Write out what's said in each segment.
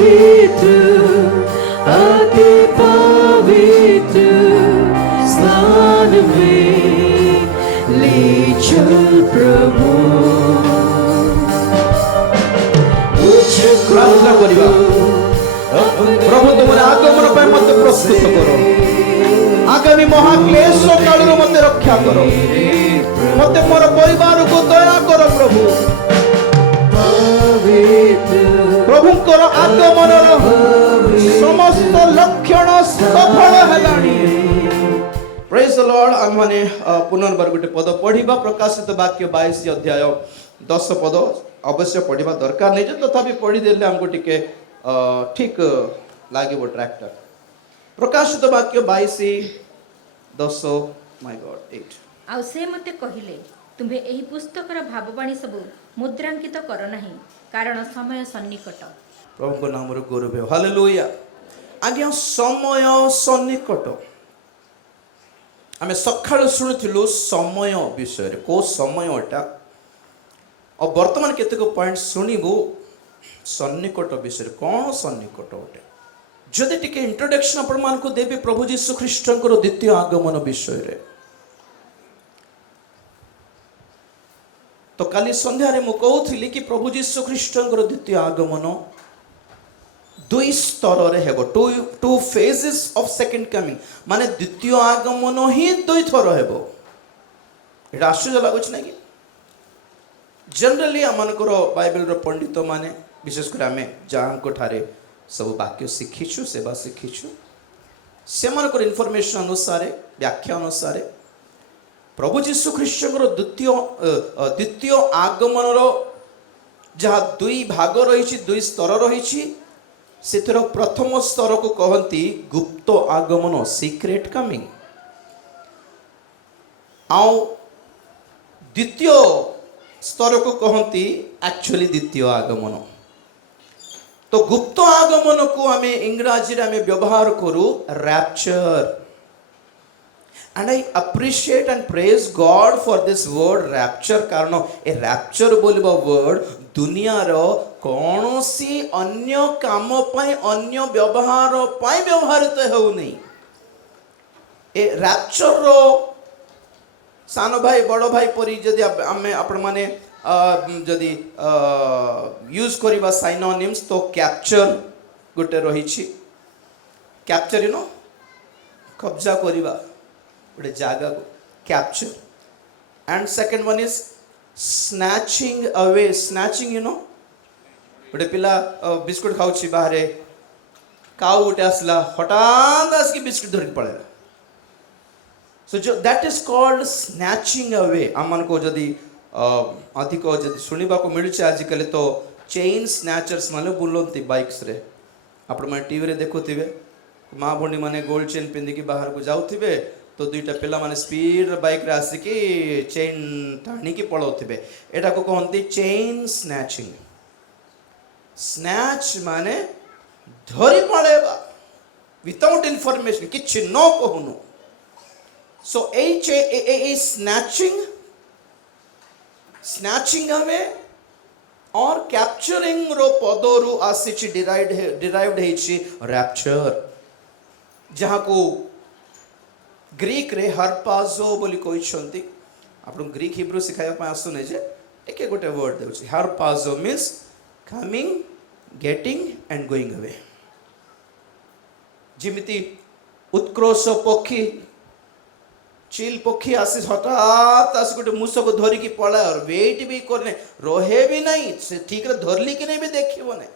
पवित्र अति पवित्र स्थान में ले चल प्रभु। प्रार्थना करिबा प्रभु तुम आगमन पे मत प्रस्तुत करो। आगामी महाक्लेश काल मत रक्षा करो। मत मोर परिवार को दया करो प्रभु। प्रभुंकर आगमन समस्त लक्षण सफल हेलानी। Praise the Lord. आम माने पुनर्बार गोटे पद पढ़िबा प्रकाशित वाक्य 22 अध्याय 10 पद अवश्य पढ़िबा दरकार नहीं तथापि पढ़ी देले हमको टिके ठीक लागिबो ट्रैक्टर। प्रकाशित वाक्य 22:10 माय गॉड 8 आउ से मते कहिले तुम्हे एही पुस्तकर भाववाणी सब मुद्रांकित कर नाही कारण समय सन्निकट। प्रभु को नाम रो गौरव हो। हालेलुया। आज्ञा समय सन्निकट। आमे सखाळ सुनिथिलु समय विषय रे को समयटा और वर्तमान केतेक पॉइंट सुनिबु सन्निकट विषय कौन सन्निकट उठे जदि टिके इंट्रोडक्शन आपण मान को देबी प्रभु यीशु ख्रीष्टंकर द्वितीय आगमन विषय रे। तो काली संध्या रे मु कहउथिली कि प्रभु यीशु ख्रीष्टंकर द्वितीय आगमन दुई स्तर रे हेबो two phases of second coming माने द्वितीय आगमन ही दुई थर हेबो। एटा आश्चर्य लागुछ ना कि जनरली आमनकर बाइबल रो पंडित माने विशेषकर आमे जांको ठारे सब वाक्य शिखिछु सेवा शिखिछु से मानकर इनफॉरमेशन अनुसार व्याख्या अनुसार प्रभु यीशु ख्रीष्टंकर द्वितीय आगमन रो जहाँ दुई भाग रही दुई स्तर रही सेतिर प्रथम स्तर को कहती गुप्त आगमन सीक्रेट कमिंग आउ द्वितीय स्तर को कहती एक्चुअली द्वितीय आगमन। तो गुप्त आगमन को आम इंग्राजी रे व्यवहार करू rapture and I appreciate and praise God for this word rapture कारण ए रैप्चर बोलिबा वर्ड दुनिया रो कौनसी अन्य काम पाई अन्य व्यवहार पाई व्यवहारित हो नहीं। ए रैप्चर रो सान भाई बड़ भाई परी जदि आमे आपण माने जदि यूज करिबा साइनोनिम्स तो कैप्चर गोटे रही कैप्चर यू नो कब्जा करिबा गोटे जागा को capture and second one is snatching away snatching you know गोटे पिला बिस्कुट खाउछि बाहरे काउ गोटे आसला हठात आसकी बिस्कुट धरिक पळेला सो जो that is called snatching away. आमन को जदि अधिक जदि सुनिबा को मिलुछ आजिकल तो चेन स्नैचर्स माने बुलंती बाइक्स रे आपण माने टीवी रे देखुथिबे माँ भणी माने गोल्ड चेन पिंदिकी बाहर को जाउथिबे तो दुईटा पिला माने स्पीड बाइक रे आसिकी चेन टाणी की पळौथिबे एटा को कहंती चेन स्नैचिंग। स्नैच माने धरी पळेबा विदाउट इन्फॉर्मेशन किछ न कहूनु। सो ए स्नैचिंग अवे और कैप्चरिंग रो पदरु आसीछि डिराइव्ड हेछि रैप्चर जहाँ को ग्रीक रे हरपाजो बोली कहते आप ग्रीक हिब्रू सिखाइबा पय आसुने जे एके गोटे वर्ड देउछि हरपाजो means coming getting and going away. जिमिति उत्कृष्ट पक्षी चील पक्षी आसी हठात आसी गोटे मूस को धरिकी पड़ा और वेट भी करने रहे भी नहीं से ठीक रे धरली कि नहीं भी देखिबो नहीं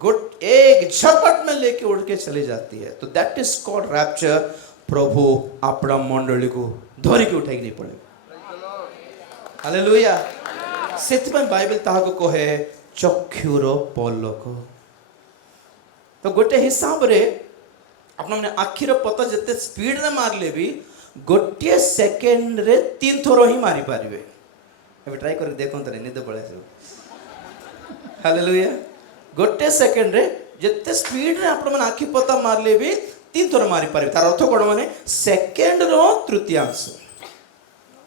गुड एक झपट में लेके उड़ के चली जाती है। तो दैट इज कॉल्ड रैप्चर। प्रभु अपना मंडली को धरिकी उठाई नहीं पड़े। हालेलुया। सेति बाइबल ताहा को कहे चक्षुर पलक। तो गोटे हिसाब रे अपना माने आखिर पता जते स्पीड रे मारले भी गोटे सेकेंड रे 3 थर ही मारी पारिबे। अबे ट्राई कर देखो तरे निद पळे आसे। हालेलुया। गोटे सेकेंड रे जते स्पीड रे आपण माने आखि पता मारले भी 3 थर मारी पारिबे। तार अर्थ कोन माने सेकेंड रो तृतीयांश।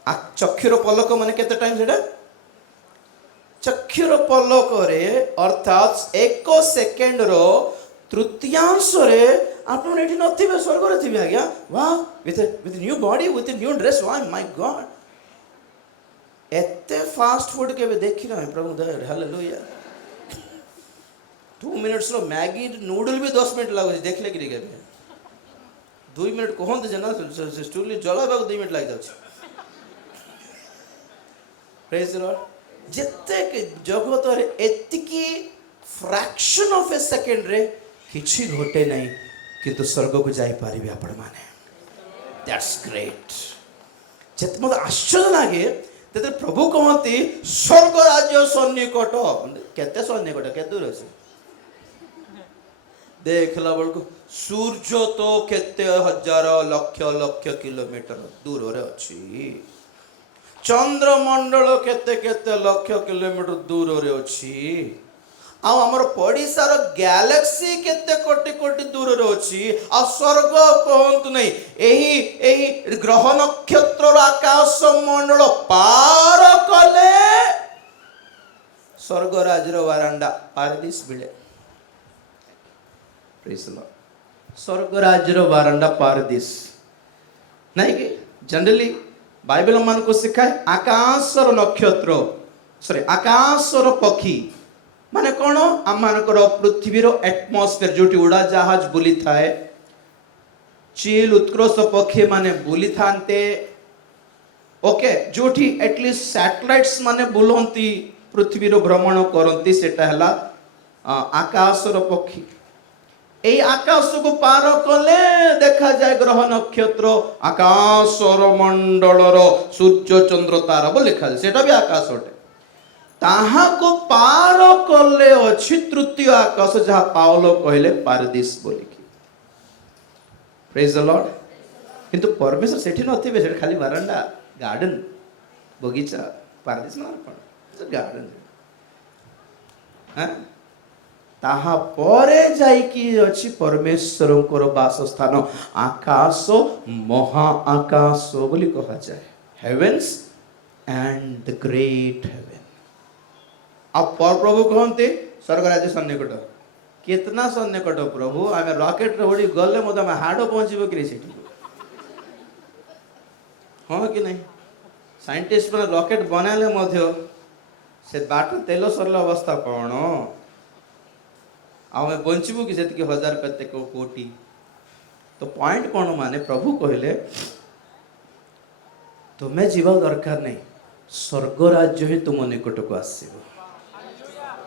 चक्षुर पलक माने केते टाइम सेटा चक्षुर पलकरे अर्थात 1 सेकेंड रो तृतीयांश रे आपण एठी नथिबे स्वर्ग रे थिबे आज्ञा वाह with new body with new dress वाह माय गॉड एते फास्ट फूड के देखि ना प्रभु दया हालेलुया 2 मिनट्स रो मैगी नूडल भी 10 मिनट लागो देखले कि के 2 मिनट कहंत जना स्टूल जला बाग 2 मिनट लाग जाउछ प्रेज द लॉर्ड जत्ते के जगत रे एतिकी फ्रैक्शन ऑफ ए सेकंड रे किछि घटे नहीं किंतु स्वर्ग को जाई पारिबे आपण माने दैट्स ग्रेट जत मत आश्चर्य लागे तेते प्रभु कहती स्वर्ग राज्य सन्निकट केते सन्निकट के दूर अछि देखला बळको सूर्य तो केते हजार लक्ष लक्ष किलोमीटर दूर रे अछि चंद्रमंडल केते केते लक्ष किलोमीटर दूर रे अछि आ हमर पड़िसार गैलेक्सी केते कोटि कोटि दूर रे अछि आ स्वर्ग कहंतु नहीं एही ग्रह नक्षत्र आकाश मंडल पार कले स्वर्ग राजर वारांडा पारदीस बिले प्रेज द लॉर्ड स्वर्ग राजर वारांडा पारदीस नहीं कि जनरली बाइबल मान को सिखाए आकाशर नक्षत्र सॉरी आकाशर पक्षी माने कौन आम मानकर पृथ्वीर एटमॉस्फेयर जोटी उड़ा जहाज बुली थाए चील उत्कृष्ट पक्षी माने बुली थांते ओके जोटी एटलीस्ट सैटेलाइट्स माने बुलंती पृथ्वीर भ्रमण करंती सेटा हला आकाशर पक्षी এই आकाश को पार कले देखा जाए ग्रह नक्षत्र आकाशर मंडलर सूर्य चंद्र तारा बोल लिखा जाए सेटा भी आकाश अटे ताहा को पार कले अछि तृतीय आकाश जहाँ पावलो कहले पारदीस बोलिकी प्रेज द लॉर्ड किंतु परमेश्वर सेठी नथिबे सेठी खाली बारांडा गार्डन बगीचा पारदीस ना कोन गार्डन हां ताहा परे जाइकी अछि परमेश्वरंकर वासस्थान आकाश महा आकाश बोली कहा जाए heavens and the great heaven अब प्रभु कहते स्वर्ग राज्य सन्निकट कितना सन्निकट प्रभु आमे रॉकेट रे उड़ी गले मत हम हाडो पहुंचबो कि सेठी हां कि नहीं साइंटिस्ट पर रॉकेट बनाले मध्य से बाट तेल सरल अवस्था कोन आमे बंचबू कि सेति हजार कते कोटी तो पॉइंट कोन माने प्रभु कहले तुम्हें जीवा दरकार नहीं स्वर्ग राज्य ही तुम निकट को आसीबो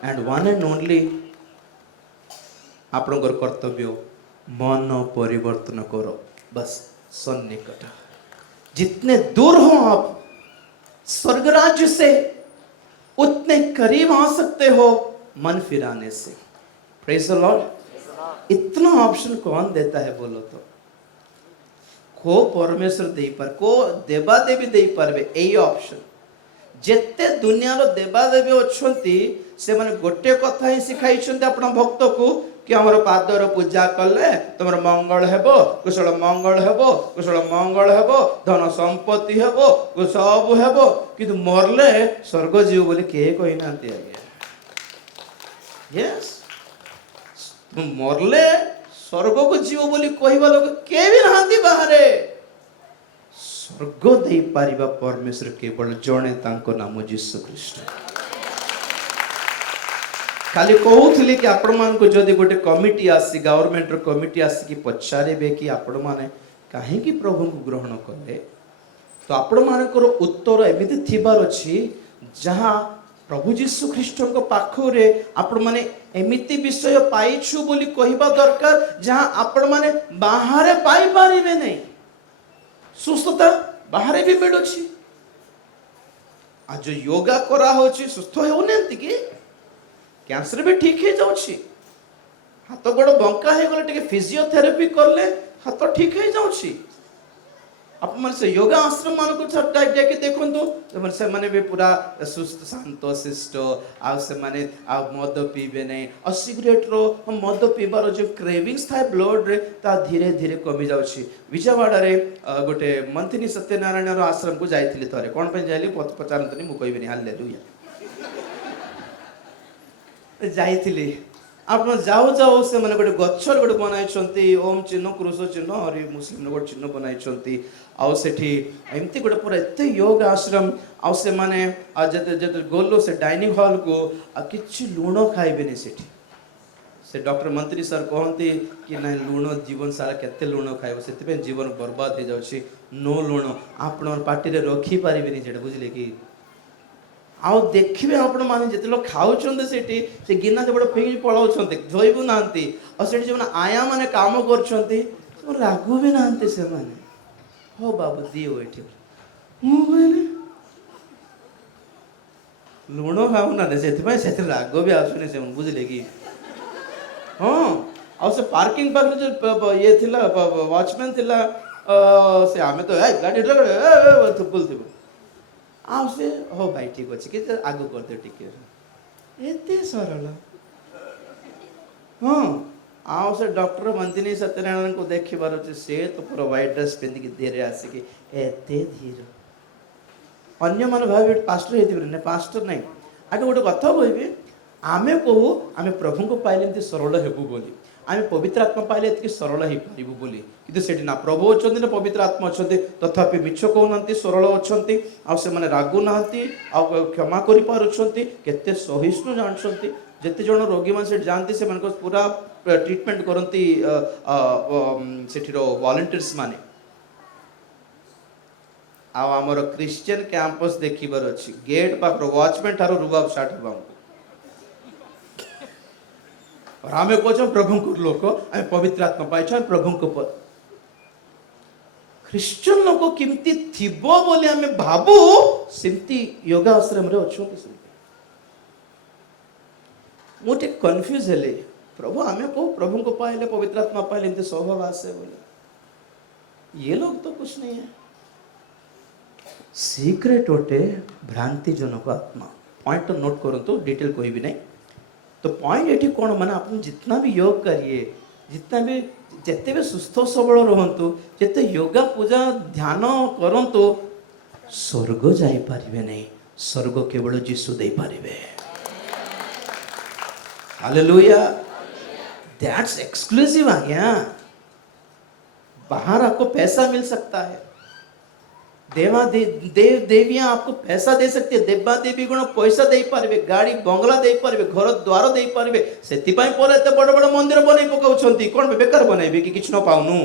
एंड वन एंड ओनली आपनकर कर्तव्य मन परिवर्तन करो बस सन्निकट जितने दूर हो आप स्वर्ग राज्य से उतने करीब आ सकते हो मन फिराने से प्रेज द लॉर्ड इतना ऑप्शन कौन देता है बोलो तो को परमेश्वर दे पर को देवा देवी दे परबे एई ऑप्शन जेते दुनिया रो देवा देवी अछंती से माने गोटे कथा ही सिखाई छंती आपण भक्त को कि हमर पादर पूजा करले तमर मंगल हेबो कुशल मंगल हेबो धन संपत्ति हेबो को सब हेबो किंतु मरले स्वर्ग जीव बोली के कहि नांती आगे यस मरले स्वर्ग को जीव बोली कहवा लोग के भी नहांती बाहरे स्वर्ग दे पारिबा परमेश्वर केवल जणे तांको नाम यीशु ख्रीष्ट खाली कहूली कि आपण मान को जदि गोटे कमिटी आसी गवर्नमेंट रो कमिटी आसी कि पचारेबे कि आपण माने काहे कि प्रभु को ग्रहण कले तो आपण मानकर उत्तर एमिति थिबार अछि जहां प्रभु यीशु ख्रीष्ट को पाखरे आपण माने एमिति विषय पाइछु बोली कहिबा दरकार जहां आपण माने बाहरे पाई पारिबे नहीं सुस्थता बाहरे भी मिलुछि आज जो योगा करा होछि सुस्थ होनेंती कि कैंसर भी ठीक हे जाउछि हाथ गोड़ बंका हे गले टिके फिजियोथेरेपी करले हाथ ठीक हे जाउछि आप मन से योगा आश्रम मान को छटा के देखंतु मन से माने भी पूरा सुस्त शांत शिष्ट आ से माने आ मद पीबे नहीं और सिगरेट रो मद पीबार जो क्रेविंग्स थाए ब्लड रे ता धीरे धीरे कमी जाउछि विजयवाड़ा रे गोटे मंथनी सत्यनारायण रो आश्रम को जाइथिली थरे कोन पे जाइली पचारंतनी मु कहबेनी हालेलुया ଯାଇଥିଲି ଆପଣ ଯାଉ ଯାଉ ସେମାନେ ଗୋଟେ ଗଛର ଗୋଟେ ବନାଇଛନ୍ତି ଓମ୍ ଚିହ୍ନ କୃଷ ଚିହ୍ନ ଆହୁରି ମୁସଲିମ ଗୋଟେ ଚିହ୍ନ ବନାଇଛନ୍ତି ଆଉ ସେଠି ଏମିତି ଗୋଟେ ପୁରା ଏତେ ୟୋଗ ଆଶ୍ରମ ଆଉ ସେମାନେ ଯେତେ ଯେତେ ଗଲୁ ସେ ଡାଇନିଂ ହଲ୍କୁ ଆଉ କିଛି ଲୁଣ ଖାଇବେନି ସେଠି ସେ ଡକ୍ଟର ମନ୍ତ୍ରୀ ସାର୍ କହନ୍ତି କି ନାଇଁ ଲୁଣ ଜୀବନ ସାରା କେତେ ଲୁଣ ଖାଇବ ସେଥିପାଇଁ ଜୀବନ ବର୍ବାଦ ହେଇଯାଉଛି ନୋ ଲୁଣ ଆପଣ ପାଟିରେ ରଖିପାରିବେନି ସେଟା ବୁଝିଲେ କି ଆଉ ଦେଖିବେ ଆପଣ ମାନେ ଯେତେବେଳେ ଖାଉଛନ୍ତି ସେଠି ସେ ଗିନା ସେପଟେ ଫିଙ୍ଗି ପଳାଉଛନ୍ତି ଧୋଇବୁ ନାହାନ୍ତି ଆଉ ସେଠି ସେମାନେ ଆୟା ମାନେ କାମ କରୁଛନ୍ତି ସେମାନେ ରାଗୁ ବି ନାହାନ୍ତି ସେମାନେ ହଉ ବାବୁ ଦିଅ ଏଠି ମୁଁ କହିଲି ଲୁଣ ଖାଉନାହାନ୍ତି ସେଥିପାଇଁ ସେଥିରେ ରାଗ ବି ଆସୁନି ସେମାନେ ବୁଝିଲେ କି ହଁ ଆଉ ସେ ପାର୍କିଂ ପାଖରେ ଯୋଉ ଇଏ ଥିଲା ୱାଚମ୍ୟାନ୍ ଥିଲା ସେ ଆମେ ତ ଗାଡ଼ି ବୁଲଥିବୁ ଆଉ ସେ ହଉ ଭାଇ ଠିକ୍ ଅଛି କି ଆଗକୁ କରିଦିଅ ଟିକେ ଏତେ ସରଳ ହଁ ଆଉ ସେ ଡକ୍ଟର ମନ୍ଦିନୀ ସତ୍ୟନାରାୟଣଙ୍କୁ ଦେଖିପାରୁଛି ସେ ତ ପୁରା ହ୍ୱାଇଟ୍ ଡ୍ରେସ୍ ପିନ୍ଧିକି ଧୀରେ ଆସିକି ଏତେ ଧୀର ଅନ୍ୟମାନେ ଭାବିବେ ପାଷ୍ଟର ହେଇଥିବେ ନା ପାଷ୍ଟର ନାହିଁ ଆଗ ଗୋଟେ କଥା କହିବି ଆମେ କହୁ ଆମେ ପ୍ରଭୁଙ୍କୁ ପାଇଲେ ଏମିତି ସରଳ ହେବୁ ବୋଲି ଆମେ ପବିତ୍ର ଆତ୍ମା ପାଇଲେ ଏତିକି ସରଳ ହେଇପାରିବୁ ବୋଲି କିନ୍ତୁ ସେଠି ନା ପ୍ରଭୁ ଅଛନ୍ତି ନା ପବିତ୍ର ଆତ୍ମା ଅଛନ୍ତି ତଥାପି ମିଛ କହୁନାହାନ୍ତି ସରଳ ଅଛନ୍ତି ଆଉ ସେମାନେ ରାଗୁନାହାନ୍ତି ଆଉ କ୍ଷମା କରିପାରୁଛନ୍ତି କେତେ ସହିଷ୍ଣୁ ଜାଣୁଛନ୍ତି ଯେତେ ଜଣ ରୋଗୀମାନେ ସେଠି ଯାଆନ୍ତି ସେମାନଙ୍କ ପୁରା ଟ୍ରିଟମେଣ୍ଟ କରନ୍ତି ସେଠିର ଭଲେଣ୍ଟିୟର୍ସ ମାନେ ଆଉ ଆମର ଖ୍ରୀଷ୍ଟିଆନ କ୍ୟାମ୍ପସ ଦେଖିବାର ଅଛି ଗେଟ୍ ପାଖର ୱାଚମ୍ୟାନ୍ ଠାରୁ ରୁବାବ ଷ୍ଟାର୍ଟ ହେବ ଆମକୁ ଆମେ କହୁଛୁ ପ୍ରଭୁଙ୍କ ଲୋକ ଆମେ ପବିତ୍ର ଆତ୍ମା ପାଇଛୁ ଆମେ ପ୍ରଭୁଙ୍କ ଖ୍ରୀଷ୍ଟିଆନ ଲୋକ କେମିତି ଥିବ ବୋଲି ଆମେ ଭାବୁ ସେମିତି ୟୋଗା ଆଶ୍ରମରେ ଅଛନ୍ତି ସେମିତି ମୁଁ ଟିକେ କନଫ୍ୟୁଜ ହେଲି ପ୍ରଭୁ ଆମେ କହୁ ପ୍ରଭୁଙ୍କୁ ପାଇଲେ ପବିତ୍ର ଆତ୍मा पाइले ଏମିତି ସ୍ୱଭାବ ଆସେ ବୋଲି ये लोग तो कुछ नहीं है सीक्रेट गोटे भ्रांतिजनक आत्मा पॉइंट तो नोट करूँ तो डिटेल कोई भी नहीं तो पॉइंट ये कौन मैंने आप जितना भी योग करिए जितना भी जिते भी सुस्थ सबल रुहतु जिते योगा पूजा ध्यान करंतु स्वर्ग जाइपारे नहीं स्वर्ग केवल जीशु दे पारे हालेलुया दैट्स एक्सक्लूसिव आ गया बाहर आपको पैसा मिल सकता है देव देवियां आपको पैसा दे सकती है देवा देवी गुण पैसा दे पारे गाड़ी बंगला दे पारे घर द्वार दे पारे से एत बड़ बड़ मंदिर बन पकाउछंती कौन बेकार बनैबे कि किछ न पाउनु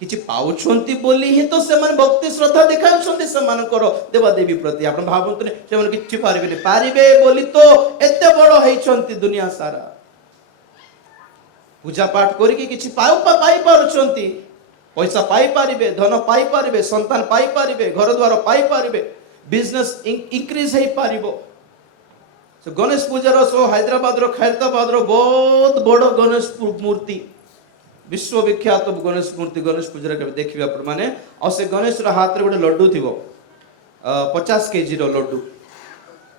किछ पाउछंती बोली ही तो से भक्ति श्रद्धा देखाउछंती सेमानकर देवा देवी प्रति आपण भाबंतु से किछ पारिबे पारिबे बोली तो एते बड़ हैछंती दुनिया सारा पूजा पाठ करके किछ पाई पारुछंती पैसा पाई पारिबे धन पाई पारिबे संतान पाई पारिबे घर द्वार पाई पारिबे बिजनेस इंक्रीज है पारिबो सो गणेश पूजा रो सो हैदराबाद रो खैरताबाद रो बहुत बड़ गणेश मूर्ति विश्वविख्यात गणेश मूर्ति गणेश पूजा के देखिबे आपण माने और से गणेश रो हाथ रे गोटे लड्डू थिबो 50 केजी रो लड्डू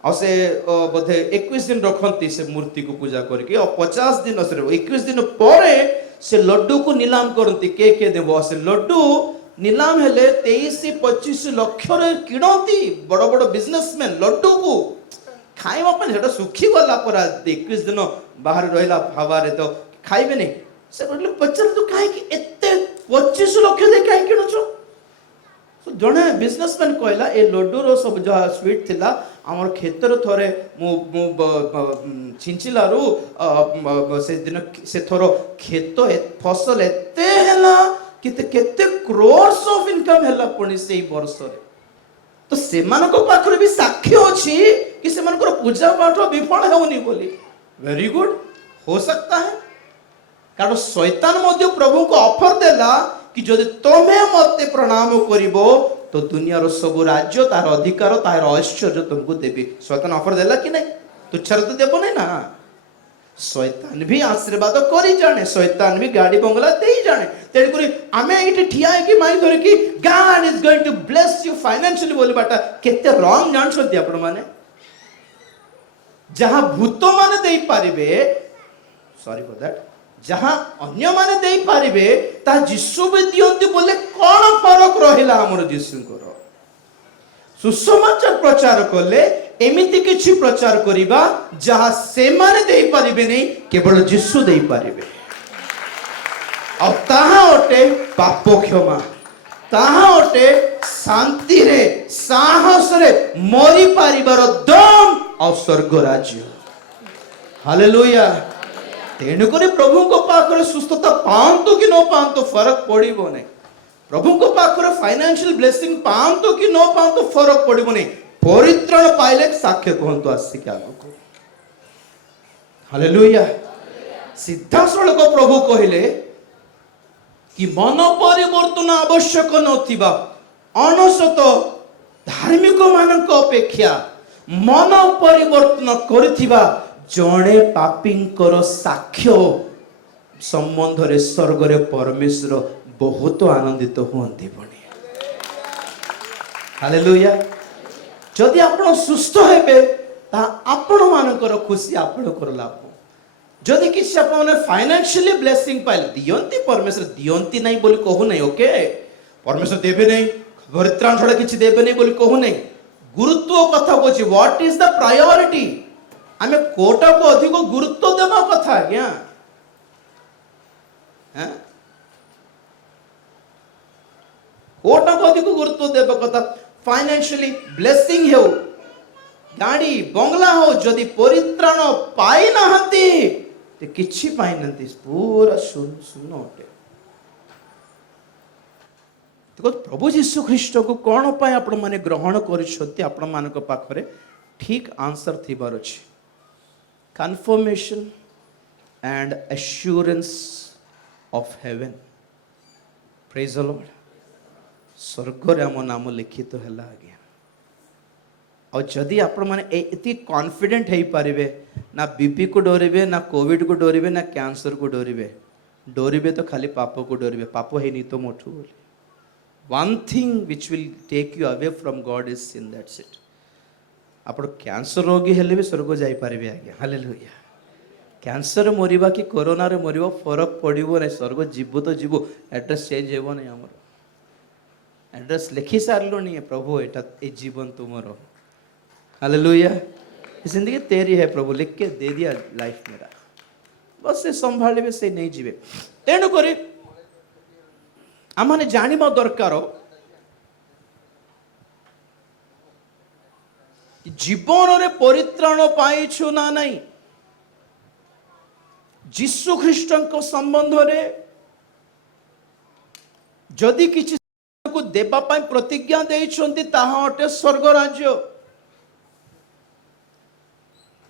और से बोधे 21 दिन रखती से मूर्ति को पूजा करके और 50 दिन 21 दिन पर से लड्डू को नीलाम करती के देव से लड्डू नीलाम हेले 23-25 लाख किणती बड़ बड़ बिजनेसमैन लड्डू को खाइबा पे सुखी गला पर 21 दिन बाहर रहा हवा तो खाइबे नहीं से पचार तू कहीं 25 लाख दे कहीं किणुच जड़े बिजनेसमैन कहला ए लड्डू रो सब जहाँ स्वीट थिला आमर खेतर थोरे छिंचिलारू से दिन से थोर खेत फसल एते हैला केते क्रोर्स ऑफ इनकम हैला पुणी से वर्ष रे तो सेमानको पाखरे भी साक्ष्य अछि कि सेमानकर पूजा पाठ विफल होनी बोली वेरी गुड हो सकता है कारण शैतान मध्य प्रभु को ऑफर देला कि जदि तुम्हें मते प्रणाम करिवो तो दुनिया रो सब राज्य तार अधिकार तार ऐश्वर्य तुमको देबी शैतान ऑफर देला कि नहीं तुच्छर तो देबो नहीं ना शैतान भी आशीर्वाद करी जाने शैतान भी गाड़ी बंगला दे जाने तेरे करी आमे एठी ठिया है कि माई धरे कि God is going to bless you financially बोली बाटा केते रॉन्ग जान छथि आपण माने जहां भूत माने देई पारिबे सॉरी फॉर दैट जहां अन्य माने देई पारिबे ता यीशु भी दियंती बोले कोन फरक रहिला हमर यीशुଙ୍କର सुसमाचार प्रचार कले एमिति किछि प्रचार करिबा जहा से माने देई परिबे नहीं, केवल यीशु देई परिबे। और ताहा ओटे पाप क्षमा, ताहा ओटे शांति रे साहस रे मरी पारिबार दम और स्वर्ग राज्य। हालेलुया। तेणुक प्रभु को पाखरे सुस्थता पांतु कि न पांतु फरक पड़िबो नहीं। प्रभु को पाखरे फाइनेंशियल ब्लेसिंग पांतु कि न पांतु फरक पड़िबो नहीं। परित्राण पाइले साक्ष्य कहंतु आसी के आगो को। हालेलुया। सीधा सड़क प्रभु कहिले कि मन परिवर्तन आवश्यक नथिबा अनसत धार्मिक मानक अपेक्षा मन परिवर्तन करिथिबा जणे पापींकर साक्ष्य संबंध रे स्वर्ग रे परमेश्वर बहुत आनंदित होंती बने। हालेलुया। जदि आपण सुस्थ हेबे ता आपण मानकर खुशी आपणकर लाभ। जदि किसी आपने फाइनेंशियली ब्लेसिंग पाइल दियंती परमेश्वर दियंती नहीं बोली कहू नहीं। ओके परमेश्वर देबे नहीं, परित्राण छड़ा किछि देबे नहीं बोली कहू नहीं। गुरुत्व कथा कहछि व्हाट इज द प्रायोरिटी। आमे कोटा को अधिक गुरुत्व देबा कथा आज्ञा। हैं कोटा को अधिक गुरुत्व देबा कथा। फाइनेंशियली ब्लेसिंग हो, गाड़ी बंगला हो, जदि परित्राण पाई नहंती ते किछि पाई नहंती, पूरा सुन सुन ओटे। देखो प्रभु यीशु ख्रीष्ट को कोन पाई आपण माने ग्रहण करिसथि आपण मानक पाखरे ठीक आंसर थिबार अछि। Confirmation and assurance of heaven. Praise the lord. स्वर्ग रे हम नाम लिखित हैला आज्ञा। और जदि आपण माने एति कॉन्फिडेंट हेई पारिबे ना बीपी को डरिबे, ना कोविड को डरिबे, ना कैंसर को डरिबे। डरिबे तो खाली पाप को डरिबे। पाप हेनी तो मोठू बोली। One thing which will take you away from God is sin. That's it. आपण कैंसर रोगी हेले भी स्वर्ग जाई पारिबे आज्ञा। हालेलुया। कैंसर मरिबा कि कोरोना रे मरिबा फरक पड़िबो नै। स्वर्ग जीवो तो जीवो, एड्रेस चेंज हेबो नै। हमर एड्रेस लिखि सारलो नहीं है प्रभु, एटा ए जीवन तुमरो। हालेलुया। जिंदगी तेरी है प्रभु, लिख के दे दिया लाइफ मेरा, बस से संभालिबे से नहीं जीवे। तेणु करी आमाने जानिबा दरकार जीवन रे परित्राण पाइछु ना नहीं। यीशु ख्रीष्टଙ୍କ संबंधरे जदि किछि को देबा पाई प्रतिज्ञा देइछन्ति ताहा अटे स्वर्ग राज्य।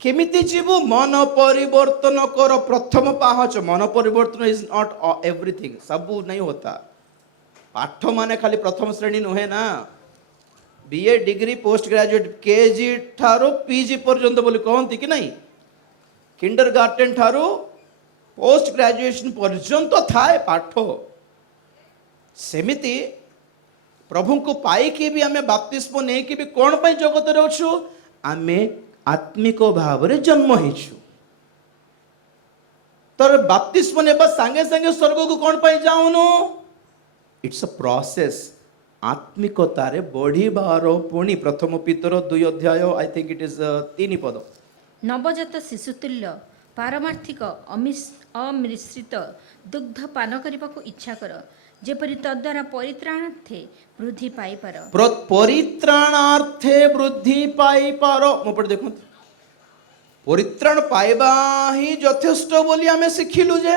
केमिति जीवु मन परिवर्तन कर। प्रथम पाहच मन परिवर्तन इज नॉट एवरीथिंग। सब नहीं होता। पाठ माने खाली प्रथम श्रेणी नुहे ना। BA degree post graduate KG ठारो पीजी पर्यंत बोली कहंती कि नहीं। किंडरगार्टन ठारो पोस्ट ग्रेजुएशन पर्यंत थाए पाठ। सेमिति प्रभु को पाई कि भी आमे बपतिस्म नै कि भी कोन पई जगत रे अछु। आमे आत्मिक भाव रे जन्म हेछु। तर बपतिस्म नेबा संगे संगे स्वर्ग को कोन पई जाउनु। It's a process. आत्मिकतारे बढ़ी बारो पुणी। प्रथम पितर 2 अध्याय आई थिंक इट इज 3 पद। नवजात शिशुतुल्य पारमार्थिक अमिश्रित दुग्ध पान करने इच्छा कर, जेपरि तद्वारा परित्राणार्थे वृद्धि पाई पार। परित्राणार्थे वृद्धि पाई पार। मो पटे देखो परित्राण पाइबा ही यथेष्ट बोली आमे सिखिलु जे,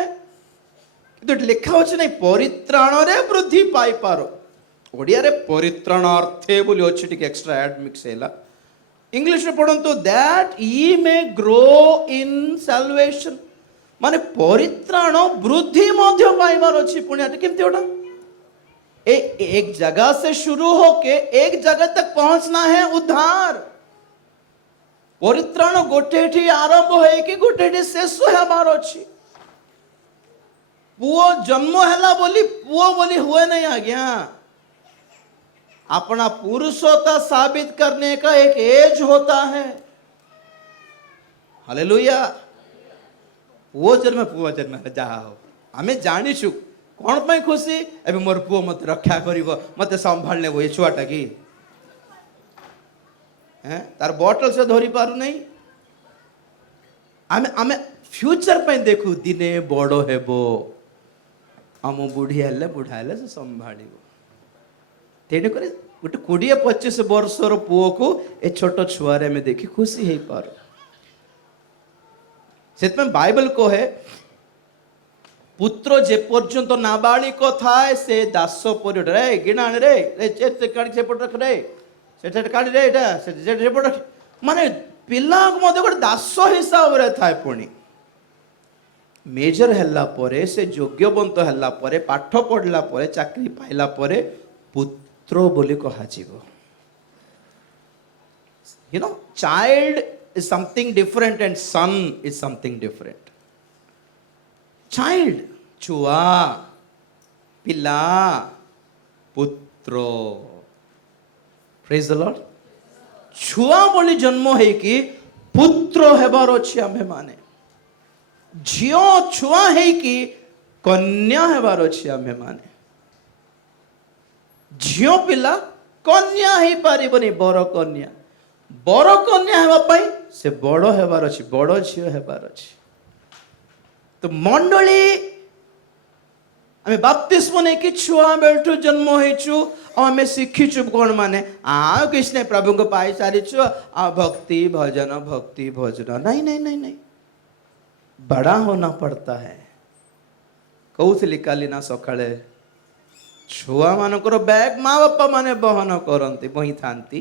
किंतु लिखा होछ नै परित्राण रे वृद्धि पाई पार। ओडिया रे परित्राणार्थे बोली अछि, टिक एक्स्ट्रा ऐड मिक्स हैला। इंग्लिश में पढ़ंतु that ye may grow in salvation। माने परित्राण वृद्धि मध्य पाइबार अछि। पुण्य केमती ओटा एक जगह से शुरू होके एक जगह तक पहुंचना है उद्धार। परित्राण गोटेठी आरंभ है कि गोटेठी शेष हेबार अछि। पुओ जन्म हैला बोली पुओ बोली हुए नहीं आज्ञा। अपना पुरुषता साबित करने का एक एज होता है। हालेलुया। वो जन्म पुओ जन्म जहा हो आमे जानिछु कौन पाई खुशी। एबे मोर पुओ मत रक्षा करिवो, मते संभाल लेबो ए छुआटा की। हैं तार बॉटल से धरी पारु नहीं आमे आमे फ्यूचर पे देखू दिने बड़ हेबो आम बुढ़ी हेले बुढ़ा हेले से संभाळिबो तेणुक गोटे 20-25 वर्षर पुओ को ए छोट छुआरे में देखी खुशी हो पार से बाइबल कहे पुत्र जे पर्यंत नाबालिक थाए से दास पर रे गिना रे सेपट रख रे से काढ़ रे सेपट रख माने पिला मध्य गोटे दास हिसाब रे थाए पुणी मेजर हैला परे से योग्यवंत हैला परे पाठ पढ़ला परे चाकरी पाइला परे पुत्र बोली कहा जीवो you know child is something different and son is something different child छुआ पिला पुत्र praise the lord छुआ बोली जन्म है कि पुत्र हेबार अछि आमे माने झियो छुआ है कि कन्या हेबार अछि आमे माने झियो पिला कन्या ही पारिबनी बर कन्या हेबा पई से बड़ हेबार अछि बड़ झियो हेबार अछि तो मंडली आमे बाप्तिस्म नै कि छुआ बेलठु जन्म होइछु आमे शिखिछु कोन माने आ कृष्ण प्रभु को पाई सारिछु आ भक्ति भजन नहीं नहीं नहीं नहीं बड़ा होना पड़ता है कौथली काली ना सकाळे छुआ मानकर बैग माँ बापा माने बहन करती बही थांती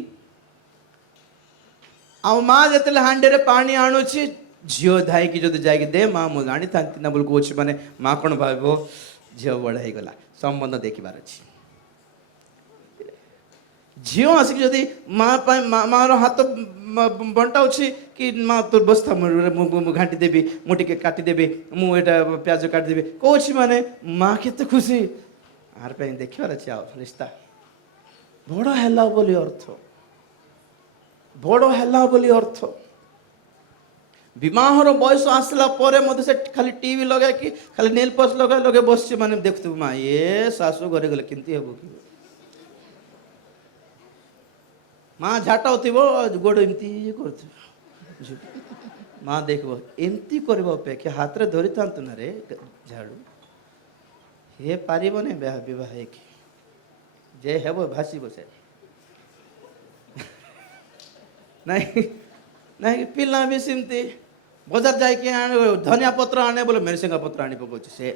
आ माँ जिते हांडे रे पानी आणुची झील धाई की जो जाए दे माँ मुझे आनी था ना बोल कौच माने माँ कौन भाव झील बड़ हो गला संबंध देखिबार अच्छी झील आसिक जदि माँ मार हाथ बंटा कि माँ तोर बस्ता घाटी देवी मुझे काटिदेवी मुझे प्याज काटिदेवी कौच माने माँ केते खुशी आर पे देखिबार अच्छी आओ रिश्ता बड़ हैला बोली अर्थ बड़ हैला बोली अर्थ विवाहर बयस आसला परे मते से खाली टीवी लगे कि खाली नेल पॉलिश लगे लगे बसचे माने देखतु माँ ये सासू घरे गले किंती हेबो कि माँ झाटाउथिबो गोड़ एमती करथि माँ देखबो एमती करबो अपेक्षा हाथ रे धरि थांतु ना रे झाड़ू हे पारिबने विवाह कि जे हेबो भासीबो से नहीं नहीं पिला भी सिमती बजार जाके आने धनिया पत्र आने बोले मेरसिंगा पत्र आनी पकोच से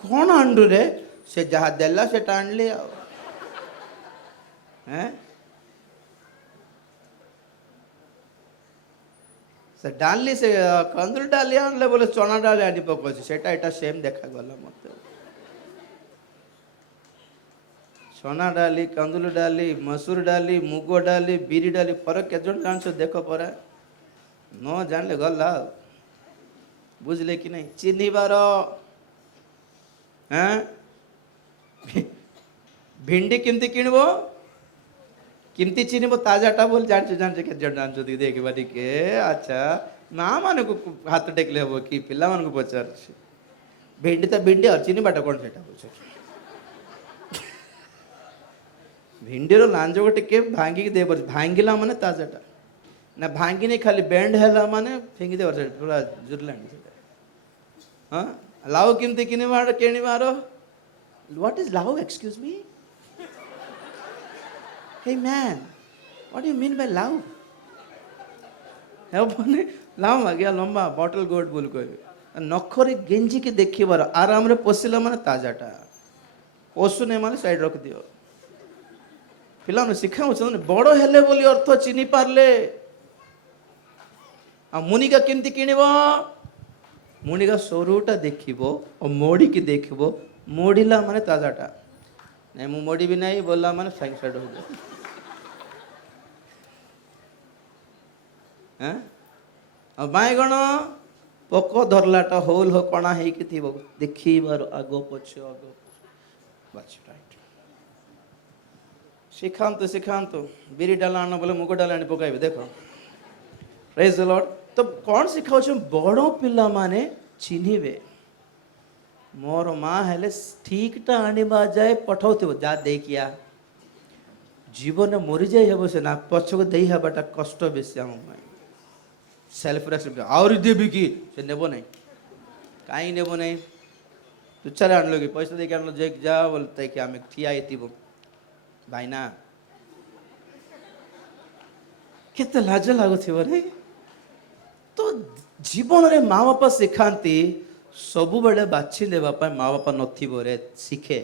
कौन आंडू रे से जहाँ देला से टाण लिया हैं से डाली से कंदुल डाली आनले बोले चना डाली आनी पकोच सेटा एटा सेम देखा गला मत चना डाली कंदुल डाली मसूर डाली मुग डाली बिरी डाली फरक के जन जान देखो परा न जानले गला बुझले कि नहीं चीनी बार हैं भिंडी किमती किणबो किमती चिन्हबो ताजाटा बोल जान के जन जान देख बारी के अच्छा ना मान को हाथ टेकले हबो कि पिला मान को पचार भिंडी तो भिंडी और चीनी बाटा कौन सेटा पूछो भिंडीर लांज गोटे भांगिक दे भांगिला माने ताजाटा ना भांगी नहीं खाली बैंड है माने फेंगी दे पूरा जुरलांड हाँ लाउ किमती किने मार केणी मारो व्हाट इज लाउ excuse me hey man what do you mean by लाउ हेबने लाउ मागिया लंबा बॉटल गोड बोल को नखरे गेंजी के देखिबार आराम रे पोसिला माने ताजाटा पोसु ने माने साइड रख दियो पिला शिखाऊ बड़ हेले बोली अर्थ चिनी पारले आ मुनिका केमती किणव मुनिका सरुटा देखिबो और मोड़ी की देखिबो मोड़िला माने ताजाटा नहीं मु मोड़ी भी नहीं बोला माने साइड साइड हो गया हैं और बायगण पको धरलाटा होल हो कणा है कि थी देखिबार आगो पछे आगो बाच राइट शिखांत बिरी डाला आना बोले मुग डाला आनी पकाइबे देखो प्रेज द लॉर्ड तो कौन शिखाउ बड़ पिला माने चिन्हिबे मोर माँ हेले ठीकटा आनिबा जाए पठाउथिबो जा देखिया जीवन मरी जाई हेबो से ना पछको देई हेबाटा कष्ट बेसी हम सेल्फ रेस्पेक्ट आउरी देबी कि से नेबो नहीं काई नेबो नहीं तू चले आनलो कि पैसा देके आनलो जे जा बोलते कि आमे ठिया आइतिबो भाई ना केते लाज लागुथिबो रे तो जीवन रे माँ बापा सिखाती सबु बेले बाछि देबा पाए माँ बापा नथिबो रे शिखे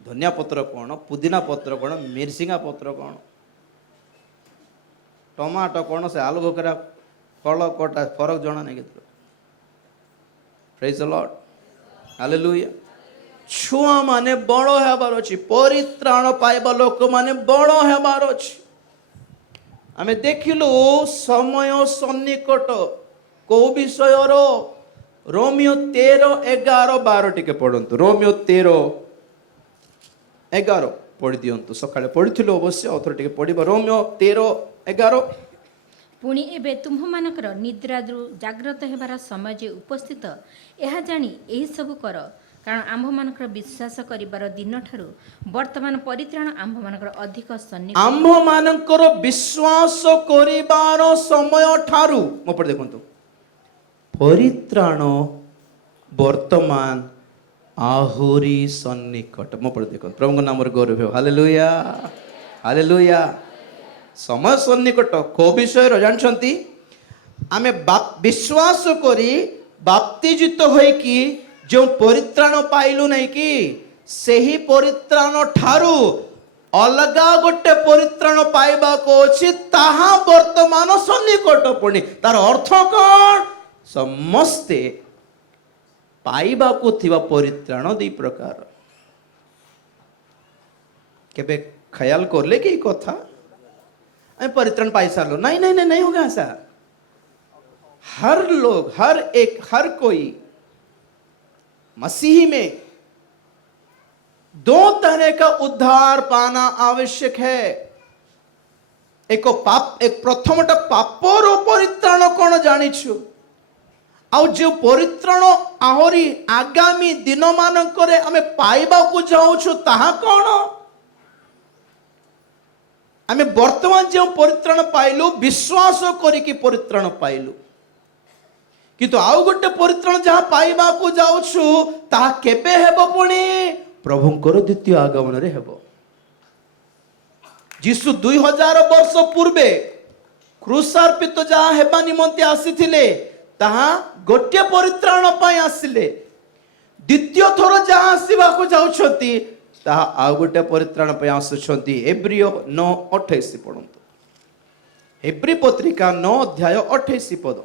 धनिया पत्र कौन पुदीना पत्र कौन मिर्सिंगा पत्र कौन टमाटो कौन से आलू बकरा फल कटा फरक जना नहीं केते प्रेज द लॉर्ड हालेलुया छुआ माने बड़ हेबार अछि परित्राण पाइबा लोक माने बड़ हेबार अछि आमे देखिलु समय सन्निकट को विषय रो रोमियो 13:11-12 टिके पढ़ंतु रोमियो 13:11 पढ़ी दियंतु सकाळे पढ़िथिलु अवश्य अथर टिके पढ़िबा रोमियो 13:11 पुणी एबे तुम्भमानकर निद्राद्रु जाग्रत हेबार समय जे उपस्थित ଏହା ଜାଣି ଏହି ସବୁ କର କାରଣ ଆମ୍ଭମାନଙ୍କର ବିଶ୍ୱାସ କରିବାର ଦିନଠାରୁ ବର୍ତ୍ତମାନ ପରିତ୍ରାଣ ଆମ୍ଭମାନଙ୍କର ଅଧିକ ସନ୍ନିକଟ आम्भ मानकर विश्वास करिबार समय ठारू मो पर देखंतु परित्राण वर्तमान आहुरी सन्निकट मो पर देखंतु प्रभु नाम रे गौरव हो हालेलुया हालेलुया समय सन्निकट को विषय रो जानछंती आमे विश्वास करी बाप्तिजित होई कि जो परित्राण पाइलु नहीं कि सेही परित्राण ठारू अलगा गोटे परित्राण पाइबा को अछि ताहा वर्तमान सन्निकट पड़ी तार अर्थ कौन समस्ते पाइबा को थिबा परित्राण दी प्रकार केबे ख्याल करले कि कथा हम परित्राण पाई सारलो नहीं नहीं नहीं नहीं होगा ऐसा हर लोग हर कोई मसीही में दो तरह का उद्धार पाना आवश्यक है एक प्रथमटा पापर परित्राण कौन जानिछु आउ जो परित्राण आहरी आगामी दिन मानकरे आमे पाइबा को जाउछु ताहा कौन आमे वर्तमान जो परित्राण पाइलु विश्वास करिकी परित्राण पाइलु किंतु आउ गोटे परित्राण जहाँ पाइबा को जाउछु ताहा केबे हेबो पुणी प्रभुंकर द्वितीय आगमन रे हेबो जीसु 2000 वर्ष पूर्वे क्रूसार्पित जहाँ हेबा निमंते आसीथिले ताहा गोटे परित्राण पाई आसिले द्वितीय थर जहाँ आसीबा को जाउछंती ताहा आउ गोटे परित्राण पाई आसुछंती एब्रियो 9:28 पढंतु एब्री पत्रिका 9:28 पद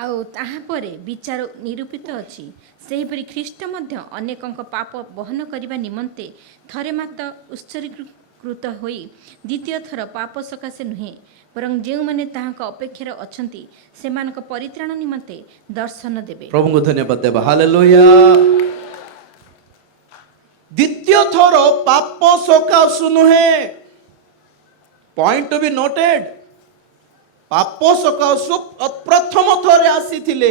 ଆଉ ତାହାପରେ ବିଚାର ନିରୂପିତ ଅଛି ସେହିପରି ଖ୍ରୀଷ୍ଟ ମଧ୍ୟ ଅନେକଙ୍କ ପାପ ବହନ କରିବା ନିମନ୍ତେ ଥରେ ମାତ୍ର ଉତ୍ସର୍ଗୀକୃତ ହୋଇ ଦ୍ୱିତୀୟ ଥର ପାପ ସକାଶେ ନୁହେଁ ବରଂ ଯେଉଁମାନେ ତାହାଙ୍କ ଅପେକ୍ଷାରେ ଅଛନ୍ତି ସେମାନଙ୍କ ପରିତ୍ରାଣ ନିମନ୍ତେ ଦର୍ଶନ ଦେବେ ପ୍ରଭୁଙ୍କୁ ଧନ୍ୟବାଦ ଦେବା ହାଲେଲୁୟା ଦ୍ୱିତୀୟ ଥର ପାପ ସକାଶୁ ନୁହେଁ ପଏଣ୍ଟ ଟୁ ବି ନୋଟେଡ पाप सकाशु प्रथम थरे आसीथिले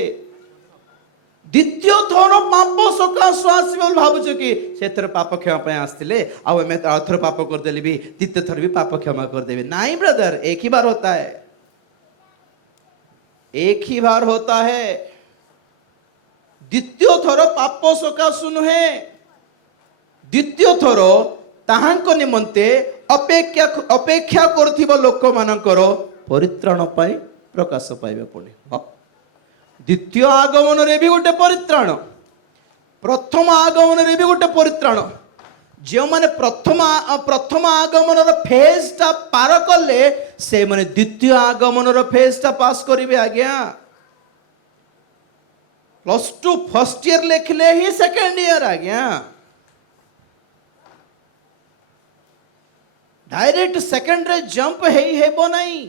द्वितीय थर पाप सकाशु आसीबे बोल भाबुछ कि से थर पाप क्षमा पे आस्थिले आ मैं थर पाप कर देली भी द्वितीय थर भी पाप क्षमा कर देबे नहीं ब्रदर एक ही बार होता है एक ही बार होता है द्वितीय थर पाप सकाशु नुहे द्वितीय थर ताहांको निमंते अपेक्षा करथिबो लोक मानकर परित्राण पाई प्रकाश पाइबा पड़े द्वितीय आगमन रे भी गोटे परित्राण प्रथम आगमन रे भी गोटे परित्राण जो माने प्रथम आगमन रो फेज ता पार कले से माने द्वितीय आगमन रो फेज ता पास करिवे आज्ञा +2 फर्स्ट ईयर लिखले ही सेकंड ईयर आज्ञा डायरेक्ट सेकंड रे जंप हेबो नहीं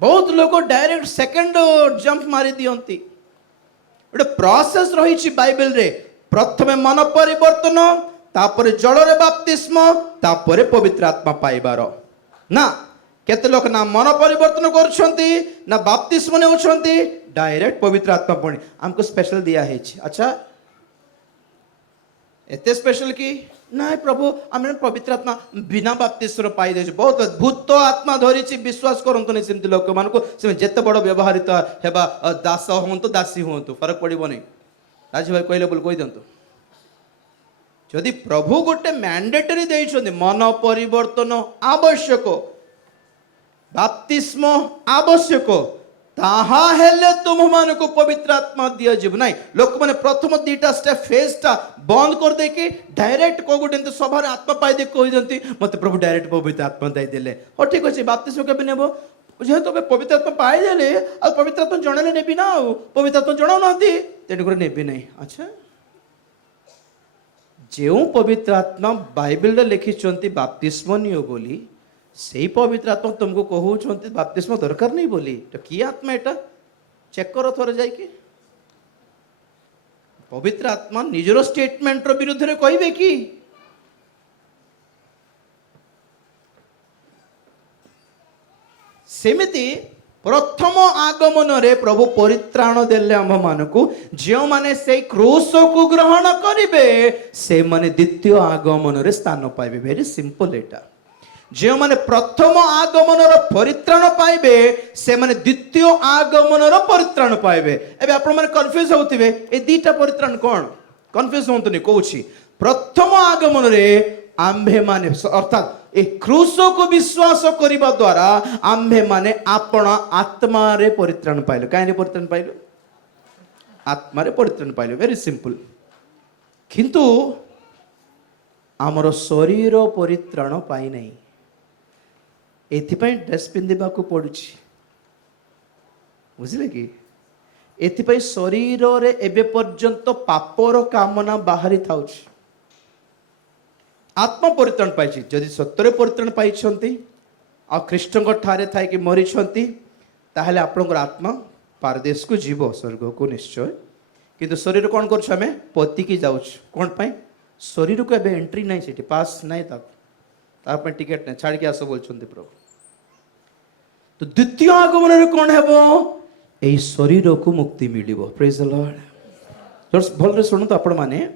बहुत लोग डायरेक्ट सेकंड जंप मारी दियंती गोटे प्रोसेस रही बाइबल रे प्रथमे मन परिवर्तन तापर जल रे बाप्तिस्म तापर पवित्र आत्मा पाइबार ना केते लोक ना मन परिवर्तन करछंती ना बाप्तिस्म नेउछंती डायरेक्ट पवित्र आत्मा पणी हमको स्पेशल दिया है अच्छा एते स्पेशल की ना प्रभु आम पवित्र आत्मा बिना बाप्तिस्म पाई दे बहुत भूत आत्मा धरी विश्वास करतु सेमती लोक मान जिते बड़ व्यवहारित हेबा दास हूँ दासी हूँ फरक पड़ोनी राज भाई कहले बोल कही दिंतु जदि प्रभु गोटे मैंडेटरी देइछन्ति मन परिवर्तन आवश्यक बाप्तिस्म आवश्यक ताहा हेले तुम मान को पवित्र आत्मा दिया जीव नहीं लोक माने प्रथम दीटा स्टेप फेजटा बंद कर दे कि डायरेक्ट को गोटे सभा आत्मा पाई दे कहि दंती मते प्रभु डायरेक्ट पवित्र आत्मा दे देले हो ठीक अछि बाप्तिस्म केबे नेबो जेहेतु पवित्र आत्मा पाई देले आ पवित्र आत्मा जणले नेबी ना पवित्र आत्मा जणाउ नांती तेन कर नेबी नहीं अच्छा जो पवित्र आत्मा बाइबल लिखिं बाप्तिस्म नियो बोली से पवित्र आत्मा तुमको कहते बाप्तिस्म दरकार नहीं बोली तो कि आत्मा एटा चेक कर थोड़े जाइए पवित्र आत्मा निजर स्टेटमेंट रो विरुद्ध रे कहबे कि सेमिति प्रथम आगमन रे प्रभु परित्राण देले आम मानकु जो माने से क्रूस को ग्रहण करिवे से माने द्वितीय आगमन रे स्थान पाइबे वेरी सिंपल एटा जो माने प्रथम आगमन रो परित्राण पाइबे से माने द्वितीय आगमन रो परित्राण पाइबे एबे आपण माने कंफ्यूज होतिबे ए दीटा परित्राण कोन कंफ्यूज होंतनी कहूची प्रथम आगमन रे आम्भे माने अर्थात ए क्रूस को विश्वास करिबा द्वारा आम्भे माने आपण आत्मा रे परित्राण पाइलो काहे रे परित्राण पाइलो आत्मा रे परित्राण पाइलो वेरी सिंपल किंतु आमर शरीर परित्राण पाई नहीं एथिपाई ड्रेस पिंधिबा को पड़ुछि बुझिले कि एथिपाई शरीर रे एबे पर्यंत पापर कामना बाहरी थाउछि आत्मा परित्राण पाइछि जदि सत्य परित्राण पाइछन्ति आ कृष्ण ठारे थाई कि मरिछन्ति ताहले आपनकर आत्मा पारदेश को जीव स्वर्ग को निश्चय किंतु शरीर कौन करछु हमें पति की जाउछ कोन पाई शरीर को एबे एंट्री नहीं सेठी पास नहीं ताप टिकेट नहीं छाड़ के आस बोलते प्रभु तो द्वितीय आगमन रे कौन हेबो ए शरीर को मुक्ति मिलिबो प्रेज द लॉर्ड भलरे सुनतो आपण माने